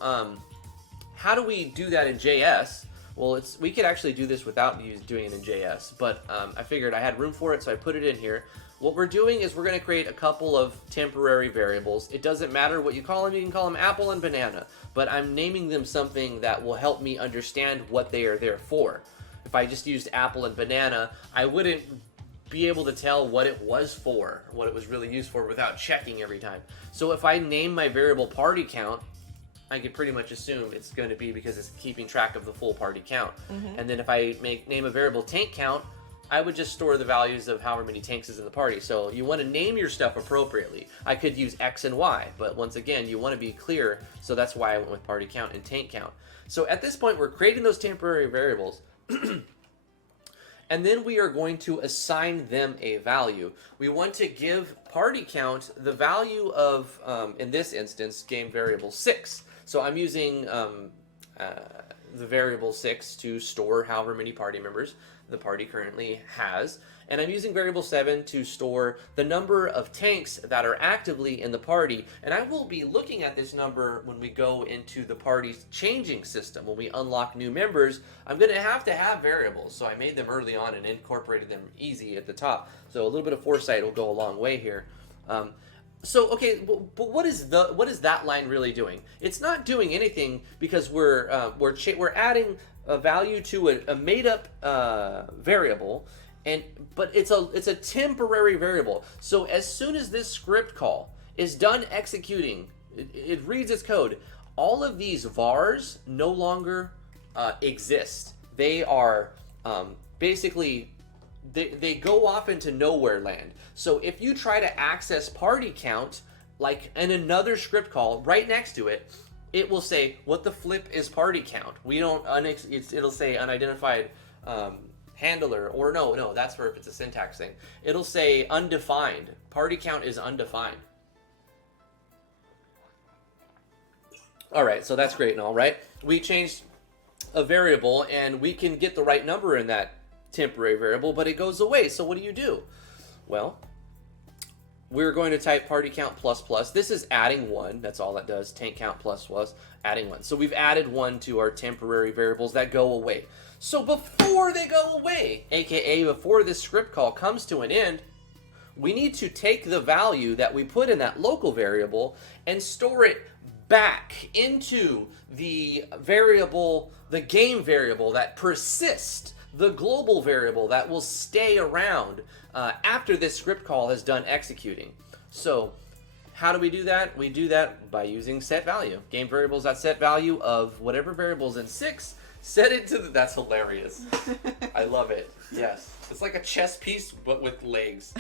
how do we do that in JS? Well, we could actually do this without doing it in JS, but I figured I had room for it, so I put it in here. What we're doing is we're going to create a couple of temporary variables. It doesn't matter what you call them. You can call them apple and banana, but I'm naming them something that will help me understand what they are there for. If I just used apple and banana, I wouldn't be able to tell what it was for, what it was really used for, without checking every time. So if I name my variable party count, I could pretty much assume it's going to be because it's keeping track of the full party count. And then if I name a variable tank count, I would just store the values of however many tanks is in the party. So you want to name your stuff appropriately. I could use X and Y, but once again, you want to be clear, so that's why I went with party count and tank count. So at this point, we're creating those temporary variables, and then we are going to assign them a value. We want to give party count the value of, in this instance, game variable 6. So I'm using the variable 6 to store however many party members the party currently has, and I'm using variable 7 to store the number of tanks that are actively in the party, and I will be looking at this number when we go into the party's changing system. When we unlock new members, I'm going to have variables, so I made them early on and incorporated them easy at the top. So a little bit of foresight will go a long way here. So okay, but what is that line really doing? It's not doing anything, because we're adding a value to a made-up variable, but it's a temporary variable. So as soon as this script call is done executing, it reads its code. All of these vars no longer exist. They are basically they go off into nowhere land. So if you try to access party count, like in another script call right next to it, it will say, what the flip is party count? We don't, it'll say unidentified handler, or no, that's where if it's a syntax thing. It'll say undefined. Party count is undefined. All right, so that's great and all, right? We changed a variable, and we can get the right number in that temporary variable, but it goes away. So what do? Well, we're going to type party count plus plus. This is adding 1. That's all that does. Tank count plus plus, adding 1. So we've added 1 to our temporary variables that go away. So before they go away, aka before this script call comes to an end, we need to take the value that we put in that local variable and store it back into the variable, the game variable that persists, the global variable that will stay around after this script call has done executing. So how do we do that? We do that by using set value. Game variables that set value of whatever variables in 6, set it to that's hilarious. I love it. Yes. It's like a chess piece, but with legs.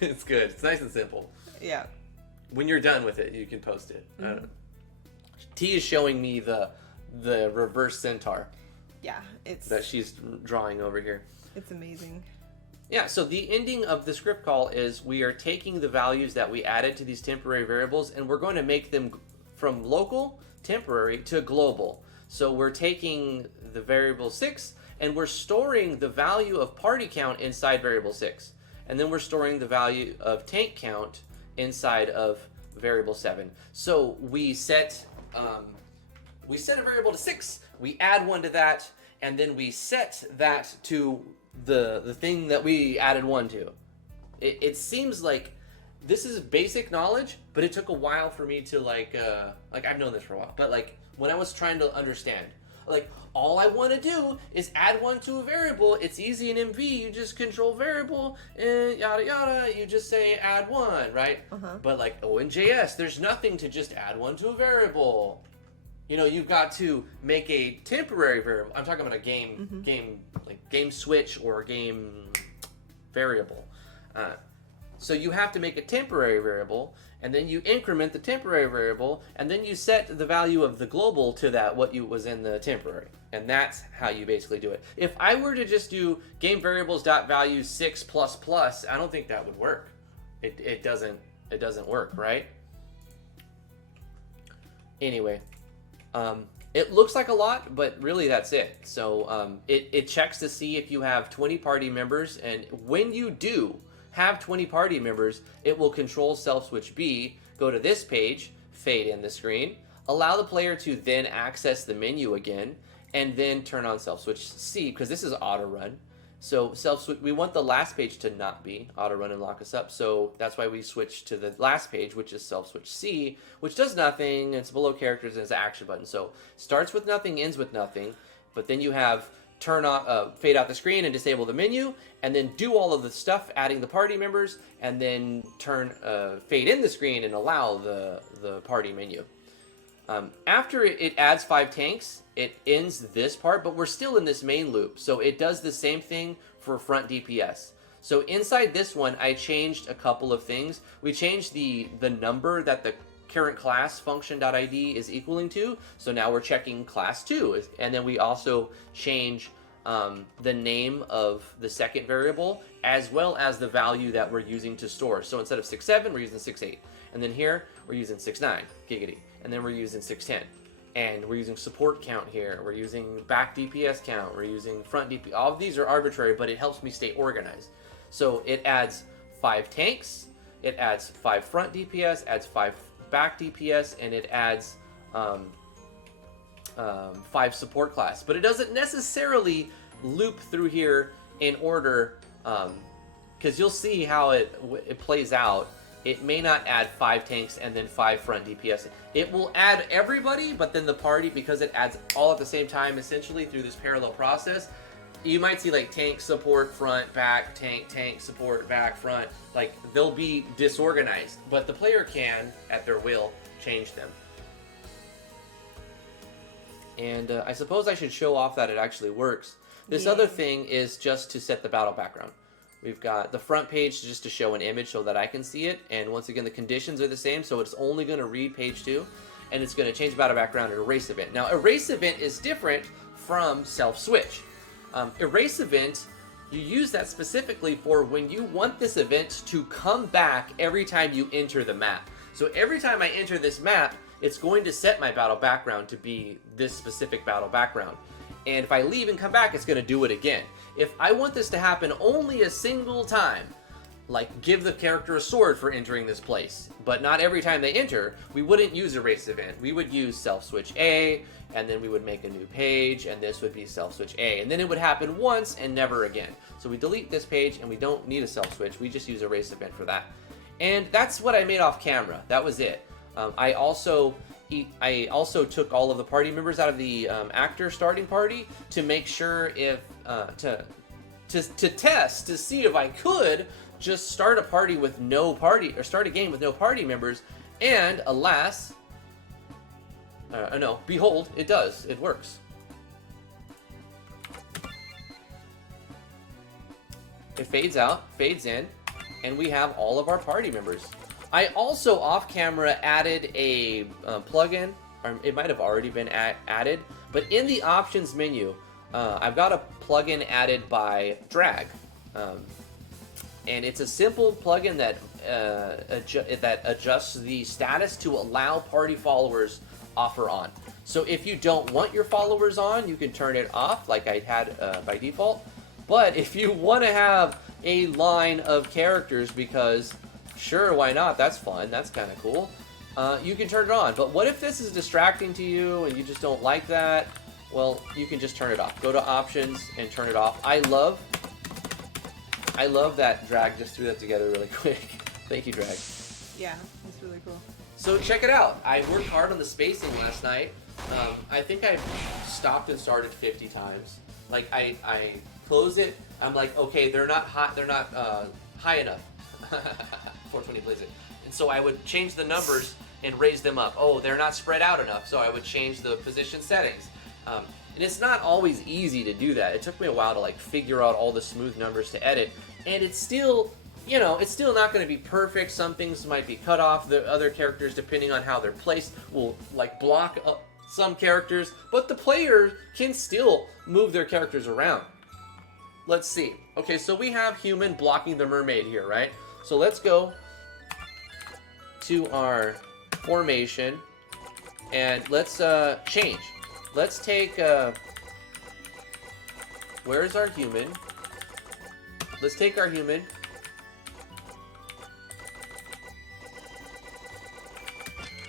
It's good. It's nice and simple. Yeah. When you're done with it, you can post it. I don't know. T is showing me the reverse centaur. Yeah, it's that she's drawing over here. It's amazing. Yeah, so the ending of the script call is we are taking the values that we added to these temporary variables, and we're going to make them from local, temporary, to global. So we're taking the variable 6, and we're storing the value of party count inside variable 6. And then we're storing the value of tank count inside of variable 7. So we set a variable to 6, we add 1 to that, and then we set that to the thing that we added 1 to. It seems like this is basic knowledge, but it took a while for me to like I've known this for a while, but like when I was trying to understand, like, all I want to do is add one to a variable. It's easy in MV. You just control variable and yada yada. You just say add one, right? But like, in JS, there's nothing to just add one to a variable. You know, you've got to make a temporary variable. I'm talking about a game switch or game variable. So you have to make a temporary variable, and then you increment the temporary variable, and then you set the value of the global to that what was in the temporary, and that's how you basically do it. If I were to just do game variables dot value 6 plus plus, I don't think that would work. It doesn't work, right? Anyway. It looks like a lot, but really that's it. So it checks to see if you have 20 party members, and when you do have 20 party members, it will control self switch B, go to this page, fade in the screen, allow the player to then access the menu again, and then turn on self switch C, because this is auto run. So self switch, we want the last page to not be auto run and lock us up. So that's why we switch to the last page, which is self switch C, which does nothing. It's below characters and it's an action button. So starts with nothing, ends with nothing. But then you have turn off, fade out the screen and disable the menu, and then do all of the stuff, adding the party members, and then fade in the screen and allow the party menu. After it adds 5 tanks, it ends this part, but we're still in this main loop. So it does the same thing for front DPS. So inside this one, I changed a couple of things. We changed the number that the current class function.id is equaling to. So now we're checking class 2. And then we also change the name of the second variable, as well as the value that we're using to store. So instead of 6.7, we're using 6.8. And then here, we're using 6.9, giggity. And then we're using 610. And we're using support count here. We're using back DPS count. We're using front DPS. All of these are arbitrary, but it helps me stay organized. So it adds 5 tanks. It adds 5 front DPS, adds 5 back DPS, and it adds 5 support class. But it doesn't necessarily loop through here in order, because you'll see how it plays out. It may not add 5 tanks and then 5 front DPS. It will add everybody, but then the party, because it adds all at the same time, essentially through this parallel process, you might see like tank, support, front, back, tank, support, back, front. Like, they'll be disorganized, but the player can, at their will, change them. And I suppose I should show off that it actually works. This other thing is just to set the battle background. We've got the front page just to show an image so that I can see it. And once again, the conditions are the same, so it's only going to read page 2. And it's going to change battle background and erase event. Now, erase event is different from self-switch. Erase event, you use that specifically for when you want this event to come back every time you enter the map. So every time I enter this map, it's going to set my battle background to be this specific battle background. And if I leave and come back, it's going to do it again. If I want this to happen only a single time, like give the character a sword for entering this place, but not every time they enter, we wouldn't use erase event. We would use self-switch A, and then we would make a new page, and this would be self-switch A. And then it would happen once and never again. So we delete this page, and we don't need a self-switch. We just use erase event for that. And that's what I made off camera. That was it. I also took all of the party members out of the actor starting party to make sure if to test to see if I could just start a party with no party, or start a game with no party members, and alas, no, behold, it does. It works. It fades out, fades in, and we have all of our party members. I also, off camera, added a plugin, or it might have already been added, but in the options menu, I've got a plugin added by Drag. And it's a simple plugin that adjusts the status to allow party followers off or on. So if you don't want your followers on, you can turn it off like I had by default. But if you want to have a line of characters, because sure, why not? That's fun. That's kind of cool. You can turn it on. But what if this is distracting to you and you just don't like that? Well, you can just turn it off. Go to options and turn it off. I love that Drag just threw that together really quick. Thank you, Drag. Yeah, it's really cool. So check it out. I worked hard on the spacing last night. I think I stopped and started 50 times. Like I close it. I'm like, okay, they're not hot. They're not high enough. 420 plays it, and so I would change the numbers and raise them up. Oh, they're not spread out enough, so I would change the position settings. And it's not always easy to do that. It took me a while to like figure out all the smooth numbers to edit, and it's still, you know, it's still not going to be perfect. Some things might be cut off. The other characters, depending on how they're placed, will like block up some characters, but the player can still move their characters around. Let's see. Okay, so we have human blocking the mermaid here, right? So let's go to our formation and let's change. Let's take where's our human? Let's take our human.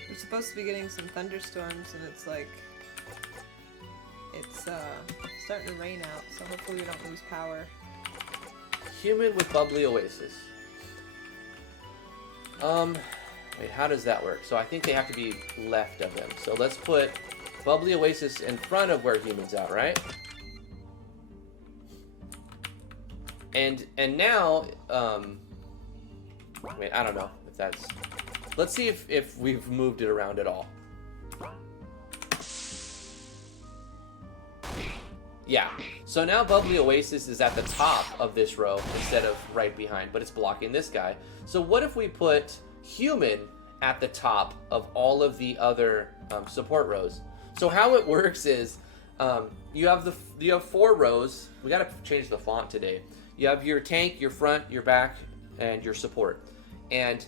We're supposed to be getting some thunderstorms, and it's like it's starting to rain out, so hopefully we don't lose power. Human with bubbly oasis. Wait, how does that work? So I think they have to be left of them. So let's put bubbly oasis in front of where human's at, right? And now, wait, I don't know if that's. Let's see if we've moved it around at all. Yeah. So now bubbly oasis is at the top of this row instead of right behind, but it's blocking this guy. So what if we put human at the top of all of the other support rows? So how it works is you have 4 rows. We got to change the font today. You have your tank, your front, your back, and your support. And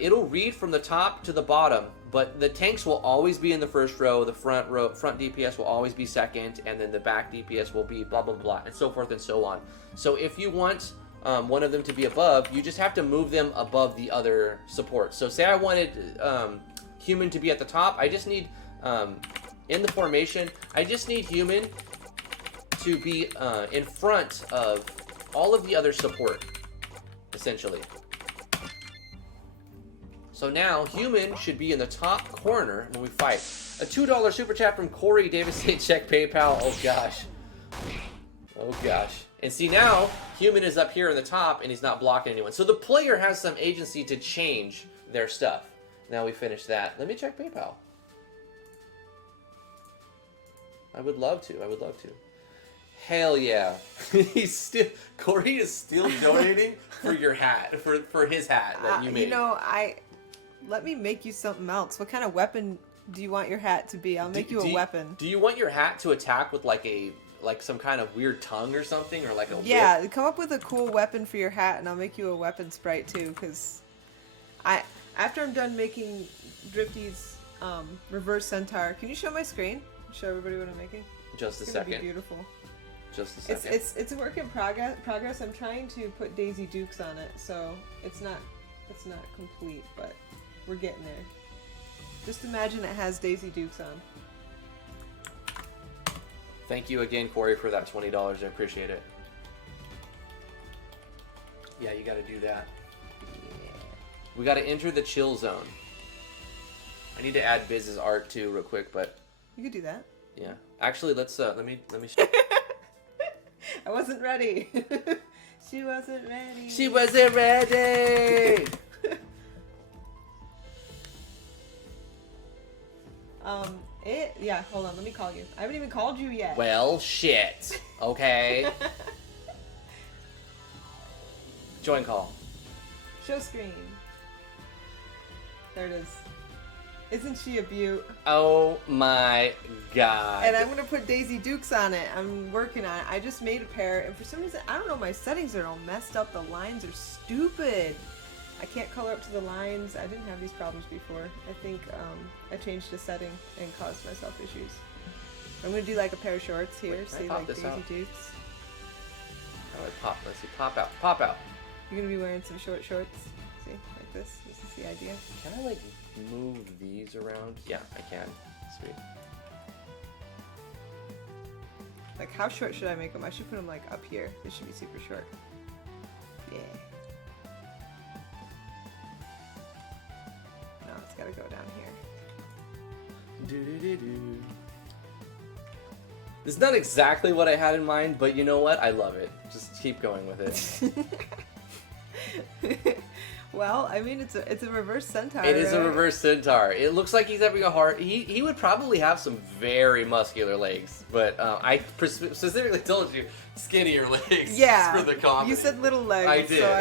it'll read from the top to the bottom, but the tanks will always be in the first row, the front DPS will always be second, and then the back DPS will be blah, blah, blah, and so forth and so on. So if you want one of them to be above, you just have to move them above the other support. So say I wanted human to be at the top, I just need, in the formation, I just need human to be in front of all of the other support, essentially. So now, human should be in the top corner when we fight. A $2 super chat from Cory Davis said check PayPal. Oh gosh. Oh gosh. And see now, human is up here in the top and he's not blocking anyone. So the player has some agency to change their stuff. Now we finished that. Let me check PayPal. I would love to. I would love to. Hell yeah. Cory is still donating for your hat, for his hat that you made. You know, let me make you something else. What kind of weapon do you want your hat to be? I'll make you a weapon. Do you want your hat to attack with like some kind of weird tongue or something, or like a whip? Come up with a cool weapon for your hat, and I'll make you a weapon sprite too. Because after I'm done making Drifty's reverse centaur, can you show my screen? Show everybody what I'm making. Just a second. It's gonna be beautiful. Just a second. It's a work in progress. I'm trying to put Daisy Dukes on it, so it's not complete, but we're getting there. Just imagine it has Daisy Dukes on. Thank you again, Cory, for that $20. I appreciate it. Yeah, you got to do that. Yeah. We got to enter the chill zone. I need to add Biz's art too, real quick, but you could do that. Yeah. Actually, let me. I wasn't ready. She wasn't ready. She wasn't ready. Yeah, hold on, let me call you. I haven't even called you yet. Well, shit. Okay. Join call. Show screen. There it is. Isn't she a beaut? Oh my god. And I'm gonna put Daisy Dukes on it. I'm working on it. I just made a pair, and for some reason, I don't know, my settings are all messed up. The lines are stupid. I can't color up to the lines. I didn't have these problems before. I think I changed a setting and caused myself issues. I'm gonna do like a pair of shorts here. Wait, see, like Daisy Dukes. How do I pop? Let's see. Pop out. Pop out. You're gonna be wearing some short shorts. See, like this. This is the idea. Can I like move these around? Yeah, I can. Sweet. Like, how short should I make them? I should put them like up here. They should be super short. Yeah. No, it's gotta go down here. Do do do do. It's not exactly what I had in mind, but you know what? I love it. Just keep going with it. Well, I mean, it's a reverse centaur. It is a reverse centaur. It looks like he's having a hard... He would probably have some very muscular legs, but I specifically told you skinnier legs for the comedy. You said little legs. I did, so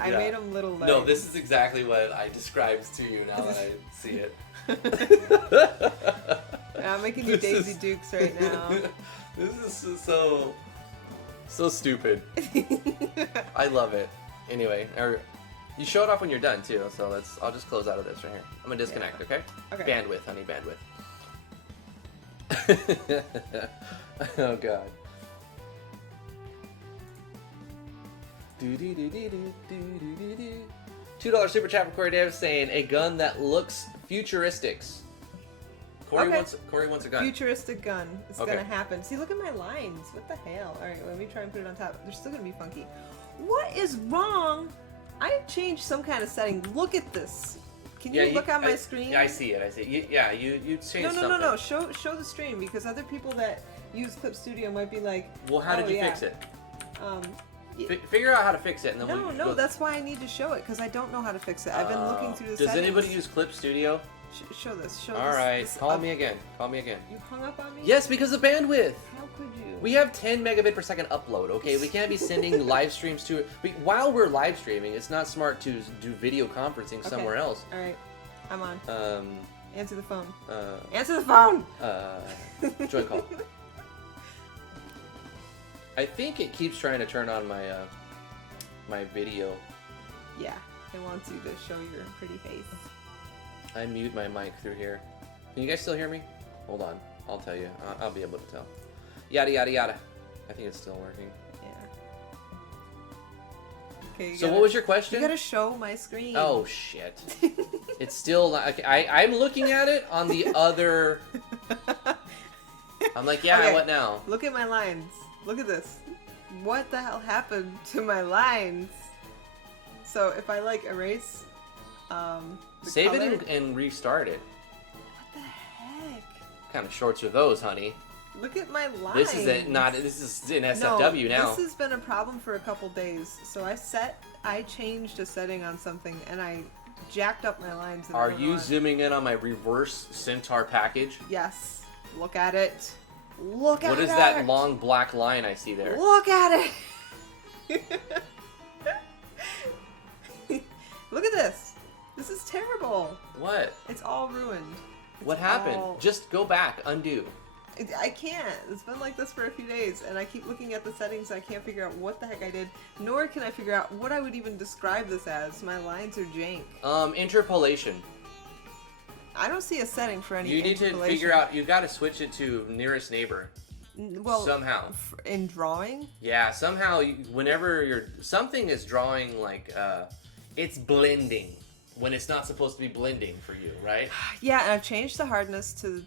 I made him little legs. No, this is exactly what I described to you now that I see it. I'm making you Daisy Dukes right now. This is so stupid. I love it. Anyway, you show it off when you're done too, so I'll just close out of this right here. I'm gonna disconnect, okay? Okay. Bandwidth, honey, bandwidth. Oh god. $2 super chat from Cory Davis saying a gun that looks futuristics. Cory wants a gun. Futuristic gun. It's gonna happen. See, look at my lines. What the hell? All right, let me try and put it on top. They're still gonna be funky. What is wrong? I changed some kind of setting. Look at this. Can you look on my screen? Yeah, I see it. You changed something. No. Show the stream, because other people that use Clip Studio might be like, well, how did you fix it? Figure out how to fix it, and then No, that's why I need to show it, because I don't know how to fix it. I've been looking through the settings. Does anybody use Clip Studio? Show this. All right, call me again. You hung up on me? Yes, because of bandwidth. How could you? We have 10 megabit per second upload, okay? We can't be sending live streams to it. While we're live streaming, it's not smart to do video conferencing somewhere else. All right, I'm on. Answer the phone. Answer the phone! Join call. I think it keeps trying to turn on my my video. Yeah, it wants you to show your pretty face. I mute my mic through here. Can you guys still hear me? Hold on, I'll tell you. I'll be able to tell. Yada yada yada. I think it's still working. Yeah. Okay. So what was your question? You gotta show my screen. Oh shit! It's still not. Okay, I'm looking at it on the other. I'm like, yeah. Okay. What now? Look at my lines. Look at this. What the hell happened to my lines? So if I erase, save color, it and restart it. What the heck? What kind of shorts are those, honey? Look at my lines. This is in SFW now. This has been a problem for a couple days. So I changed a setting on something and I jacked up my lines. Are you zooming in on my reverse centaur package? Yes. Look at it. Look at it. What is that long black line I see there? Look at it. Look at this. This is terrible. What? It's all ruined. What happened? Just go back. Undo. I can't. It's been like this for a few days, and I keep looking at the settings. I can't figure out what the heck I did, nor can I figure out what I would even describe this as. My lines are jank. Interpolation. I don't see a setting for any. You need to figure out. You got to switch it to nearest neighbor. Well, somehow. In drawing. Yeah, somehow. Whenever something is drawing it's blending when it's not supposed to be blending for you, right? Yeah, and I've changed the hardness to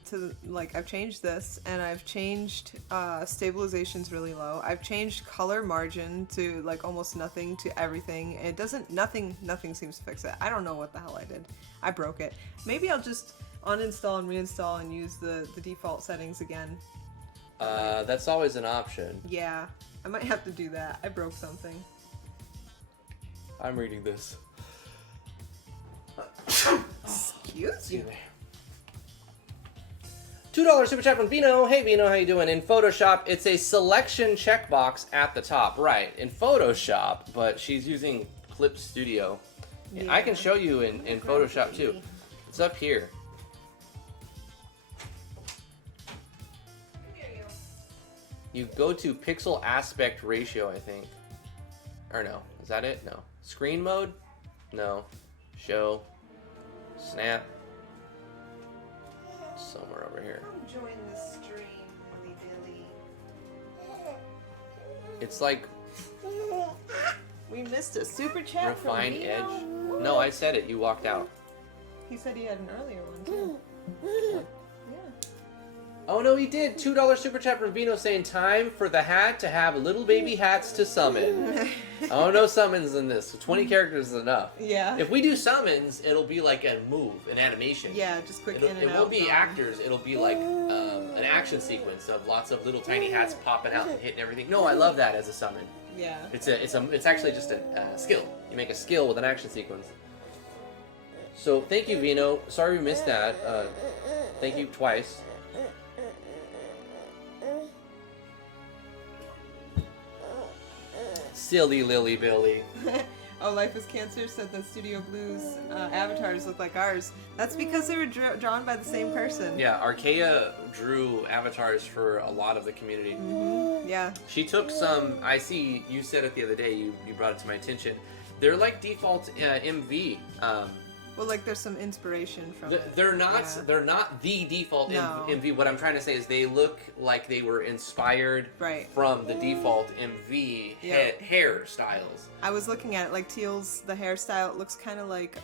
I've changed this, and I've changed stabilization's really low. I've changed color margin to almost nothing to everything. It doesn't, nothing seems to fix it. I don't know what the hell I did. I broke it. Maybe I'll just uninstall and reinstall and use the default settings again. That's always an option. Yeah, I might have to do that. I broke something. I'm reading this. Excuse you. $2 super chat from Vino. Hey Vino, how you doing? In Photoshop, it's a selection checkbox at the top. Right, in Photoshop, but she's using Clip Studio. Yeah. I can show you in Photoshop too. It's up here. You go to pixel aspect ratio, I think. Or no, is that it? No. Screen mode? No. Show. Snap. Somewhere over here. Come join the stream, Willy Billy. It's like we missed a super chat refined from edge. What? No, I said it. You walked out. He said he had an earlier one too. Yeah. Oh no, he did. $2 super chat from Vino saying time for the hat to have little baby hats to summon. Oh no, summons in this. 20 characters is enough. Yeah. If we do summons, it'll be like a move, an animation. Yeah, just quick in and out. It won't be actors. It'll be like an action sequence of lots of little tiny hats popping out and hitting everything. No, I love that as a summon. Yeah. It's actually just a skill. You make a skill with an action sequence. So thank you, Vino. Sorry we missed that. Thank you twice. Silly Lily Billy. Oh, Life is Cancer said that Studio Blues avatars look like ours. That's because they were drawn by the same person. Yeah, Archaea drew avatars for a lot of the community. Mm-hmm. Yeah. She took some, I see, you said it the other day, you brought it to my attention. They're like default MV. Well, like there's some inspiration from it. They're not. Yeah. They're not the default No. MV. What I'm trying to say is they look like they were inspired from the default MV hairstyles. I was looking at it, like Teal's the hairstyle. It looks kind of like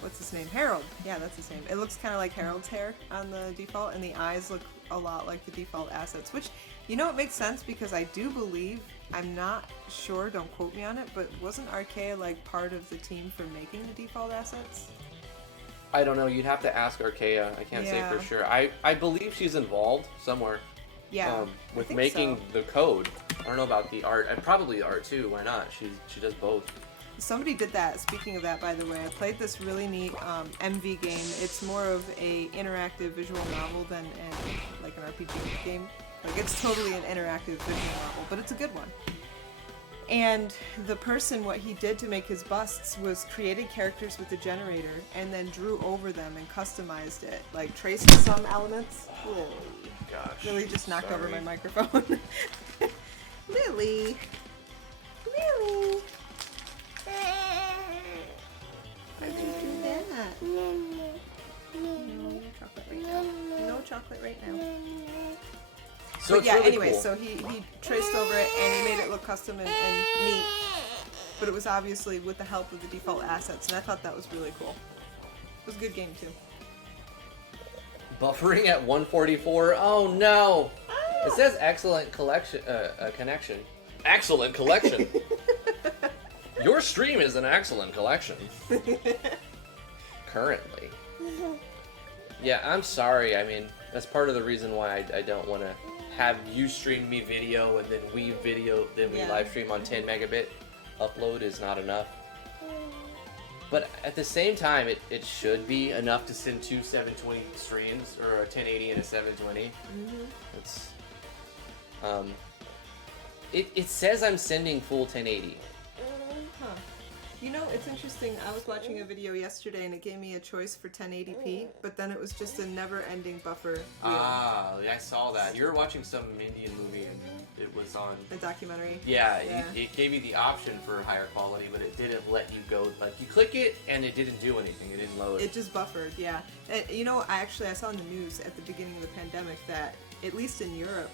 what's his name? Harold. Yeah, that's his name. It looks kind of like Harold's hair on the default, and the eyes look a lot like the default assets. Which, you know, it makes sense because I do believe. I'm not sure, don't quote me on it, but wasn't Archaea like part of the team for making the default assets? I don't know. You'd have to ask Archaea. I can't say for sure. I believe she's involved somewhere. Yeah. With making the code. I don't know about the art. And probably the art too. Why not? She does both. Somebody did that. Speaking of that, by the way, I played this really neat MV game. It's more of a interactive visual novel than like an RPG game. Like, it's totally an interactive visual novel, but it's a good one. And the person, what he did to make his busts was created characters with the generator and then drew over them and customized it. Like, traced some elements. Lily. Gosh. Lily just knocked over my microphone. Lily. Lily. Why'd you do that? No chocolate right now. No chocolate right now. So but yeah, really anyway, cool. so he traced over it and he made it look custom and neat. But it was obviously with the help of the default assets, and I thought that was really cool. It was a good game too. Buffering at 144. Oh no! It says excellent connection. Excellent collection. Your stream is an excellent collection. Currently. Yeah, I'm sorry. I mean, that's part of the reason why I don't want to have you stream me video and then we live stream on 10 megabit. Upload is not enough. But at the same time, it should be enough to send two 720 streams, or a 1080 and a 720. It's it says I'm sending full 1080. Huh. You know, it's interesting. I was watching a video yesterday and it gave me a choice for 1080p, but then it was just a never-ending buffer reel. Ah, I saw that. You were watching some Indian movie and it was on... A documentary. Yeah, it gave you the option for higher quality, but it didn't let you go. Like, you click it and it didn't do anything. It didn't load. It just buffered, yeah. And, you know, I saw in the news at the beginning of the pandemic that, at least in Europe,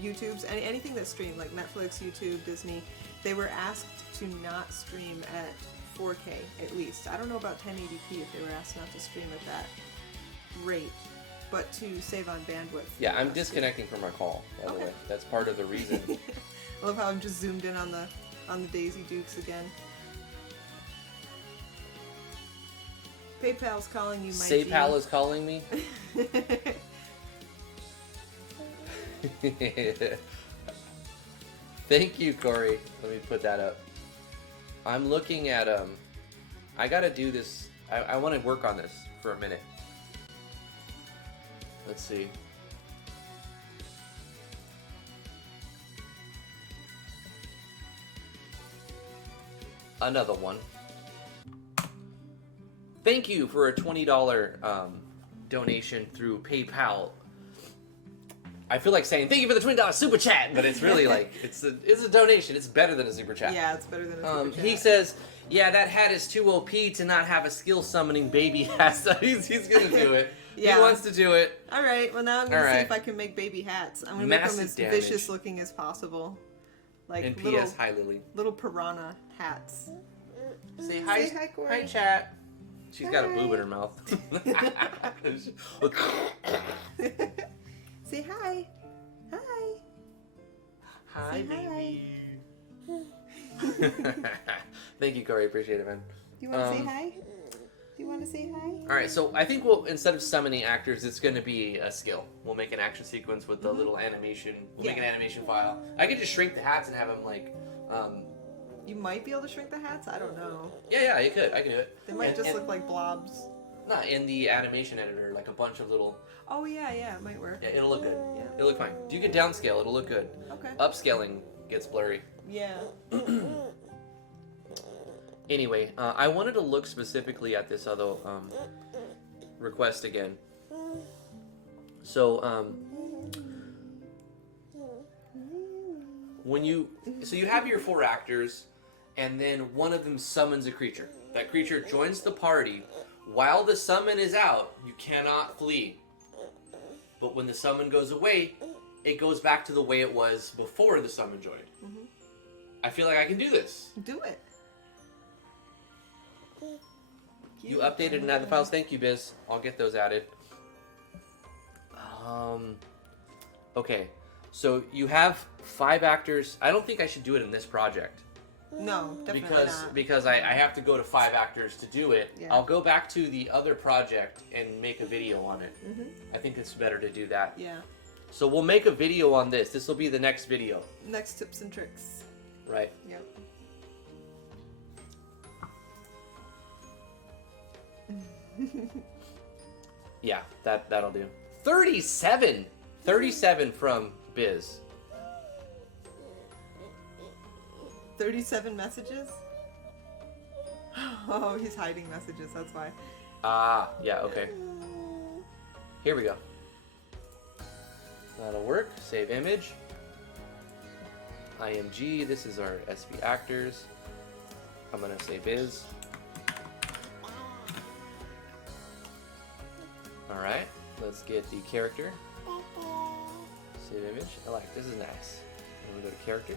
YouTube's, anything that's streamed, like Netflix, YouTube, Disney, they were asked to not stream at 4K, at least. I don't know about 1080p if they were asked not to stream at that rate, but to save on bandwidth. Yeah, I'm disconnecting from our call, by the way. That's part of the reason. I love how I'm just zoomed in on the Daisy Dukes again. PayPal's calling you, my PayPal G. is calling me? Thank you, Cory. Let me put that up. I'm looking at, I gotta do this. I want to work on this for a minute. Let's see. Another one. Thank you for a $20 donation through PayPal. I feel like saying thank you for the $20 super chat, but it's really like it's a donation. It's better than a super chat. Yeah, it's better than a super chat. He says, "Yeah, that hat is too OP to not have a skill summoning baby hat." So he's gonna do it. Yeah. He wants to do it. All right. Well, now I'm gonna see if I can make baby hats. I'm gonna make them as vicious looking as possible, like and little, P.S. Hi, Lily. Little piranha hats. Say hi, Cory. hi, chat. She's got a boob in her mouth. Say hi. Hi. Hi, Say baby. Thank you, Cory. Appreciate it, man. Do you want to say hi? Do you want to to say hi? All right, so I think we'll, instead of summoning actors, it's going to be a skill. We'll make an action sequence with the little animation. We'll make an animation file. I could just shrink the hats and have them like. You might be able to shrink the hats. I don't know. Yeah, you could. I can do it. They might just look like blobs. Not in the animation editor, like a bunch of little. Oh yeah, it might work. Yeah, it'll look good. Yeah. It'll look fine. You can downscale. It'll look good. Okay. Upscaling gets blurry. Yeah. Anyway, I wanted to look specifically at this other request again. So, when you have your 4 actors, and then one of them summons a creature. That creature joins the party. While the summon is out, you cannot flee. But when the summon goes away, it goes back to the way it was before the summon joined. Mm-hmm. I feel like I can do this. Do it. You updated and added the files. Thank you, Biz. I'll get those added. Okay. So you have 5 actors. I don't think I should do it in this project. No, definitely not. Because I have to go to 5 actors to do it. Yeah. I'll go back to the other project and make a video on it. Mm-hmm. I think it's better to do that. Yeah. So we'll make a video on this. This will be the next video. Next tips and tricks. Right. Yep. Yeah, that'll do. 37! 37 from Biz. 37 messages? Oh, he's hiding messages, that's why. Ah, yeah, okay. Here we go. That'll work. Save image. IMG, this is our SV actors. I'm gonna say Biz. Alright, let's get the character. Save image. I like this is nice. And we go to characters.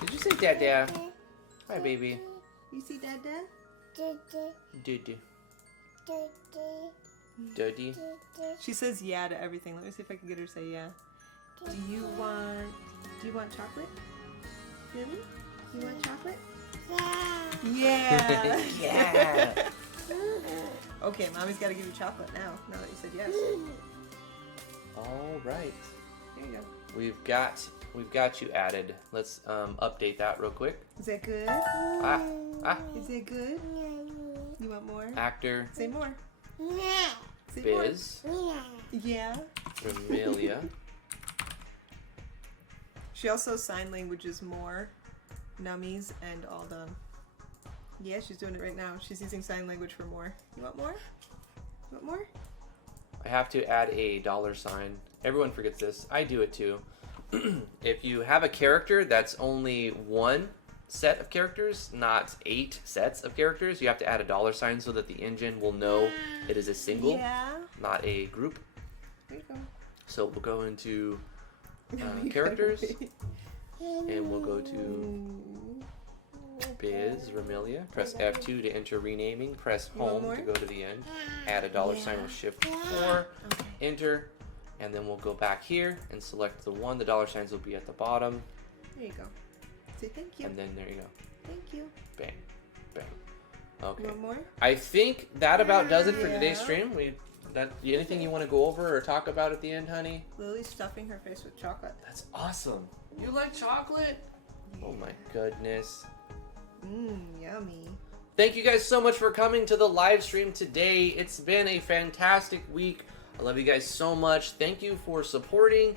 Did you say Dada? Hi, baby. You see Dada? Doo-doo. Dodie. She says yeah to everything. Let me see if I can get her to say yeah. Do you want chocolate? Really? You want chocolate? Yeah. Yeah. Okay, Mommy's got to give you chocolate now that you said yes. All right. There you go. We've got you added. Let's update that real quick. Is that good? Ah. Is that good? You want more? Actor. Say more. Say Biz. more. Yeah. Amelia. She also sign languages more, nummies, and all done. Yeah, she's doing it right now. She's using sign language for more. You want more? You want more? I have to add a $sign. Everyone forgets this. I do it too. If you have a character that's only one set of characters, not 8 sets of characters, you have to add a $sign so that the engine will know it is a single, not a group. There you go. So we'll go into characters, and we'll go to Biz, Ramelia. Press F2 to enter renaming. Press home to go to the end. Add a $sign with Shift 4. Enter. And then we'll go back here and select the one. The $signs will be at the bottom. There you go. Say thank you. And then there you go. Thank you. Bang. Bang. Okay. You want more? I think that about does it for today's stream. Anything you want to go over or talk about at the end, honey? Lily's stuffing her face with chocolate. That's awesome. You like chocolate? Oh my goodness. Yummy. Thank you guys so much for coming to the live stream today. It's been a fantastic week. I love you guys so much. Thank you for supporting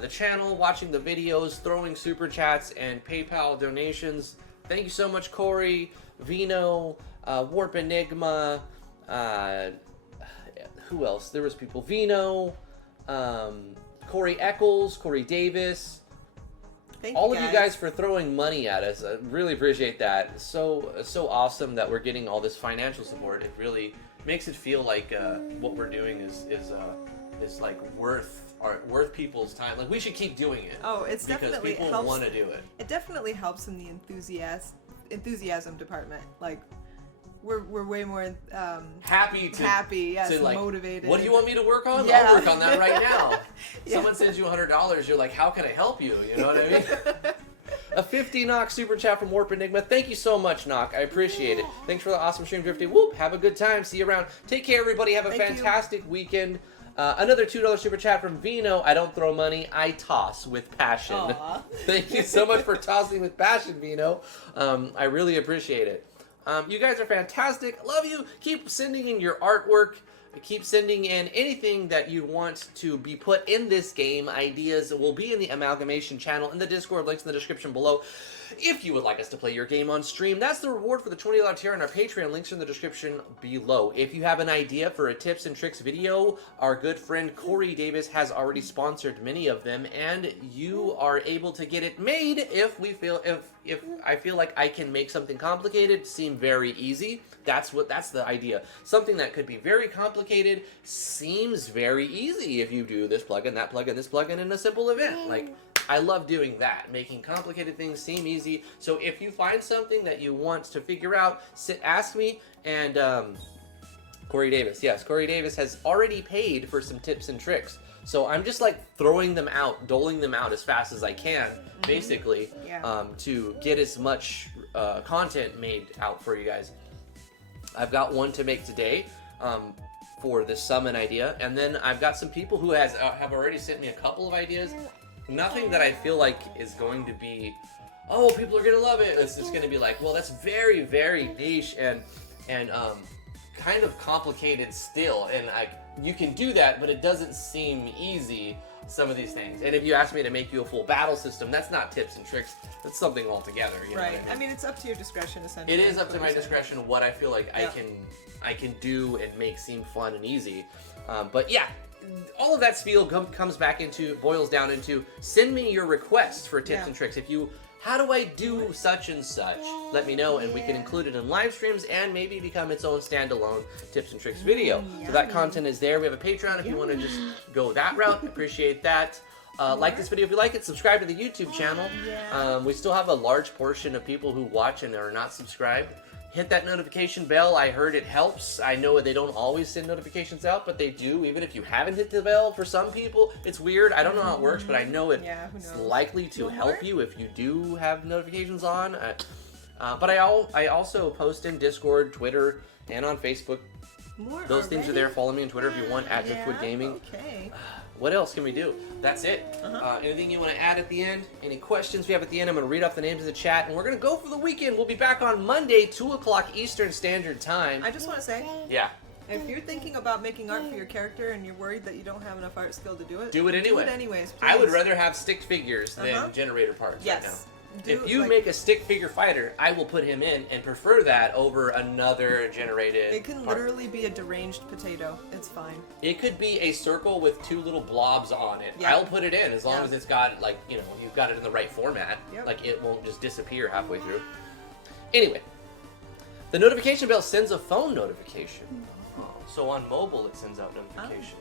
the channel, watching the videos, throwing super chats and PayPal donations. Thank you so much, Cory, Vino, Warp Enigma, who else? There was people. Vino, Cory Eccles, Cory Davis. All of you guys for throwing money at us. I really appreciate that. So awesome that we're getting all this financial support. It really makes it feel like what we're doing is like worth people's time. Like we should keep doing it. Oh, it's definitely because people want to do it. It definitely helps in the enthusiasm department. Like we're way more happy, yes, to like, motivated. What do you want me to work on? Yeah. I'll work on that right now. Yeah. Someone sends you $100, you're like, how can I help you? You know what I mean? A 50 knock super chat from Warp Enigma. Thank you so much, Knock. I appreciate it. Thanks for the awesome stream, Drifty. Whoop. Have a good time. See you around. Take care, everybody. Have a fantastic weekend. Another $2 super chat from Vino. I don't throw money. I toss with passion. Thank you so much for tossing with passion, Vino. I really appreciate it. You guys are fantastic. Love you. Keep sending in your artwork. Keep sending in anything that you want to be put in this game. Ideas will be in the Amalgamation channel in the Discord. Links in the description below. If you would like us to play your game on stream, that's the reward for the $20 tier on our Patreon. Links are in the description below. If you have an idea for a tips and tricks video, our good friend Cory Davis has already sponsored many of them, and you are able to get it made if I feel like I can make something complicated seem very easy. That's the idea. Something that could be very complicated seems very easy if you do this plugin, that plugin, this plugin in a simple event. Like, I love doing that, making complicated things seem easy. So if you find something that you want to figure out, ask me. And Cory Davis, yes, Cory Davis has already paid for some tips and tricks. So I'm just like throwing them out, doling them out as fast as I can, basically, to get as much content made out for you guys. I've got one to make today for this summon idea, and then I've got some people who have already sent me a couple of ideas. Nothing that I feel like is going to be, oh, people are gonna love it. It's just gonna be like, well, that's very, very niche and kind of complicated still. And you can do that, but it doesn't seem easy. Some of these things. And if you ask me to make you a full battle system, that's not tips and tricks. That's something altogether. You know what I mean? It's up to your discretion, essentially. It is up to my discretion what I feel like I can do and make seem fun and easy. But yeah. All of that spiel boils down into send me your requests for tips and tricks. How do I do such and such? Let me know, and we can include it in live streams and maybe become its own standalone tips and tricks video. So that content is there. We have a Patreon if you want to just go that route. Appreciate that. Like this video if you like it. Subscribe to the YouTube channel. We still have a large portion of people who watch and are not subscribed. Hit that notification bell. I heard it helps. I know they don't always send notifications out, but they do. Even if you haven't hit the bell, for some people, it's weird. I don't know how it works, but I know it's likely to help you if you do have notifications on. But I also post in Discord, Twitter, and on Facebook. Those things are there. Follow me on Twitter if you want, at Driftwood Gaming. Okay. What else can we do? That's it. Anything you want to add at the end? Any questions we have at the end? I'm going to read off the names of the chat, and we're going to go for the weekend. We'll be back on Monday, 2 o'clock Eastern Standard Time. I just want to say, if you're thinking about making art for your character and you're worried that you don't have enough art skill to do it, do it anyway. Do it anyways, please. I would rather have stick figures than generator parts right now. If you make a stick figure fighter, I will put him in and prefer that over another generated It can literally be a deranged potato. It's fine. It could be a circle with 2 little blobs on it. I'll put it in as long as it's got, like, you've got it in the right format. Like, it won't just disappear halfway through. Anyway, the notification bell sends a phone notification. So on mobile, it sends out notifications.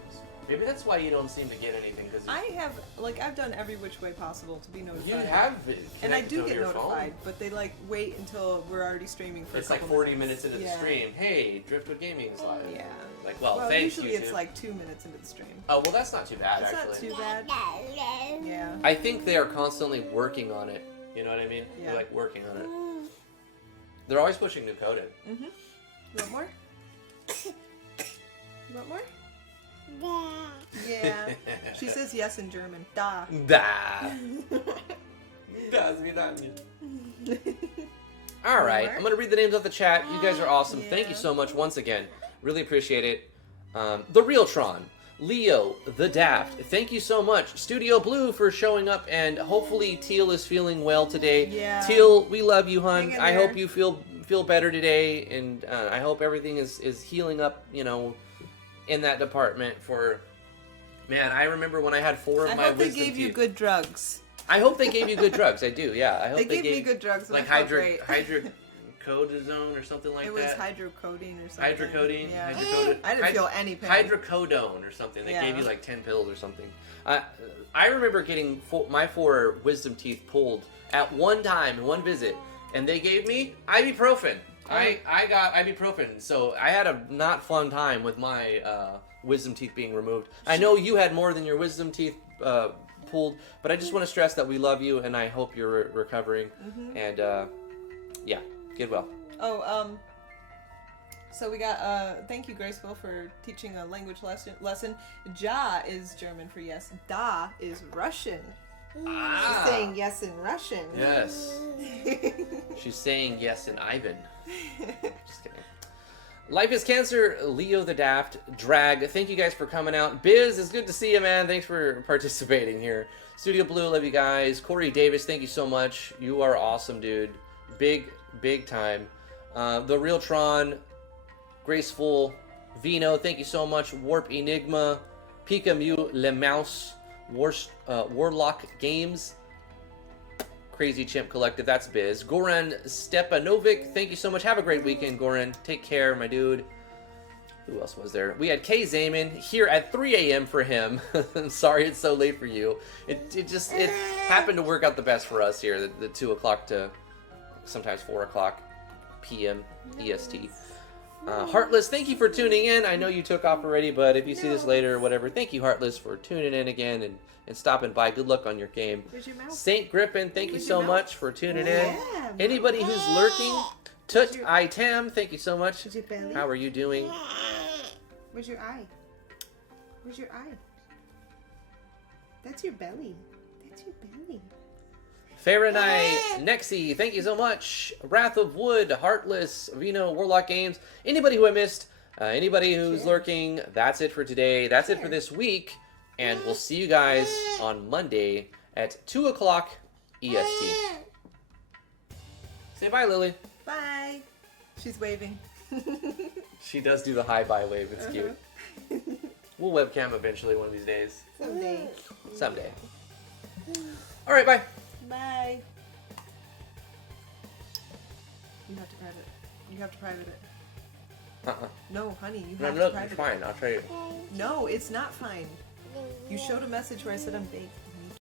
Maybe that's why you don't seem to get anything. Cause I've done every which way possible to be notified. You have and I do get notified, but they wait until we're already streaming for it's a couple 40 minutes into the stream. Hey, Driftwood Gaming is live. Yeah. Like, well thanks, usually YouTube. It's like 2 minutes into the stream. Oh, well, that's not too bad, actually. It's not too bad. Yeah. I think they are constantly working on it. You know what I mean? Yeah. They're, like, working on it. They're always pushing new code in. You want more? You want more? Yeah. She says yes in German. Da. Da. Das Vidania. All right. I'm going to read the names off the chat. You guys are awesome. Thank you so much once again. Really appreciate it. The Realtron. Leo, the Daft. Thank you so much. Studio Blue for showing up, and hopefully Teal is feeling well today. Yeah. Teal, we love you, hon. I hope you feel better today, and I hope everything is healing up, in that department man, I remember when I had 4 of my wisdom teeth. I hope they gave you good drugs. I hope they gave you good drugs. I do, yeah. I hope they gave me good drugs. Like hydrocodone or something like that. It was hydrocodone or something. Hydrocodone? Yeah. Hydrocodone? I didn't feel any pain. Hydrocodone or something. They gave you like 10 pills or something. I remember getting my 4 wisdom teeth pulled at one time, in one visit, and they gave me ibuprofen. I got ibuprofen, so I had a not fun time with my wisdom teeth being removed. I know you had more than your wisdom teeth pulled. But I just want to stress that we love you, and I hope you're recovering. And yeah, get well. Oh, so we got, thank you, Graceful, for teaching a language lesson. Ja is German for yes. Da is Russian. Ah. She's saying yes in Russian. Yes. She's saying yes in Ivan. Just kidding. Life is Cancer, Leo the Daft, Drag. Thank you guys for coming out. Biz, it's good to see you, man. Thanks for participating here. Studio Blue, love you guys. Corey Davis, thank you so much. You are awesome, dude. Big time. The Real Tron, Graceful, Vino, thank you so much. Warp Enigma, Pika Mew, Le Mouse, Warlock Games, Crazy Chimp Collective, that's Biz. Goran Stepanovic, thank you so much. Have a great weekend, Goran. Take care, my dude. Who else was there? We had Kay Zaman here at 3 a.m. for him. I'm sorry it's so late for you. It happened to work out the best for us here, the 2 o'clock to sometimes 4 o'clock p.m. EST. Heartless, thank you for tuning in. I know you took off already, but if you see this later or whatever, thank you, Heartless, for tuning in again and stopping by. Good luck on your game. Saint Griffin, thank you so much for tuning in. Anybody who's lurking, Tut Itam, thank you so much. How are you doing? Where's your eye? Where's your eye? That's your belly. That's your belly. Fahrenheit, Nexi, thank you so much. Wrath of Wood, Heartless, Vino, Warlock Games. Anybody who I missed, anybody who's lurking, that's it for today. That's it for this week. And we'll see you guys on Monday at 2 o'clock EST. Say bye, Lily. Bye. She's waving. She does do the hi-bye wave. It's cute. We'll webcam eventually one of these days. Someday. All right, bye. Bye. You have to private it. You have to private it. No, honey, you have to private it. Fine. I'll try it. No, it's not fine. You showed a message where I said I'm baked.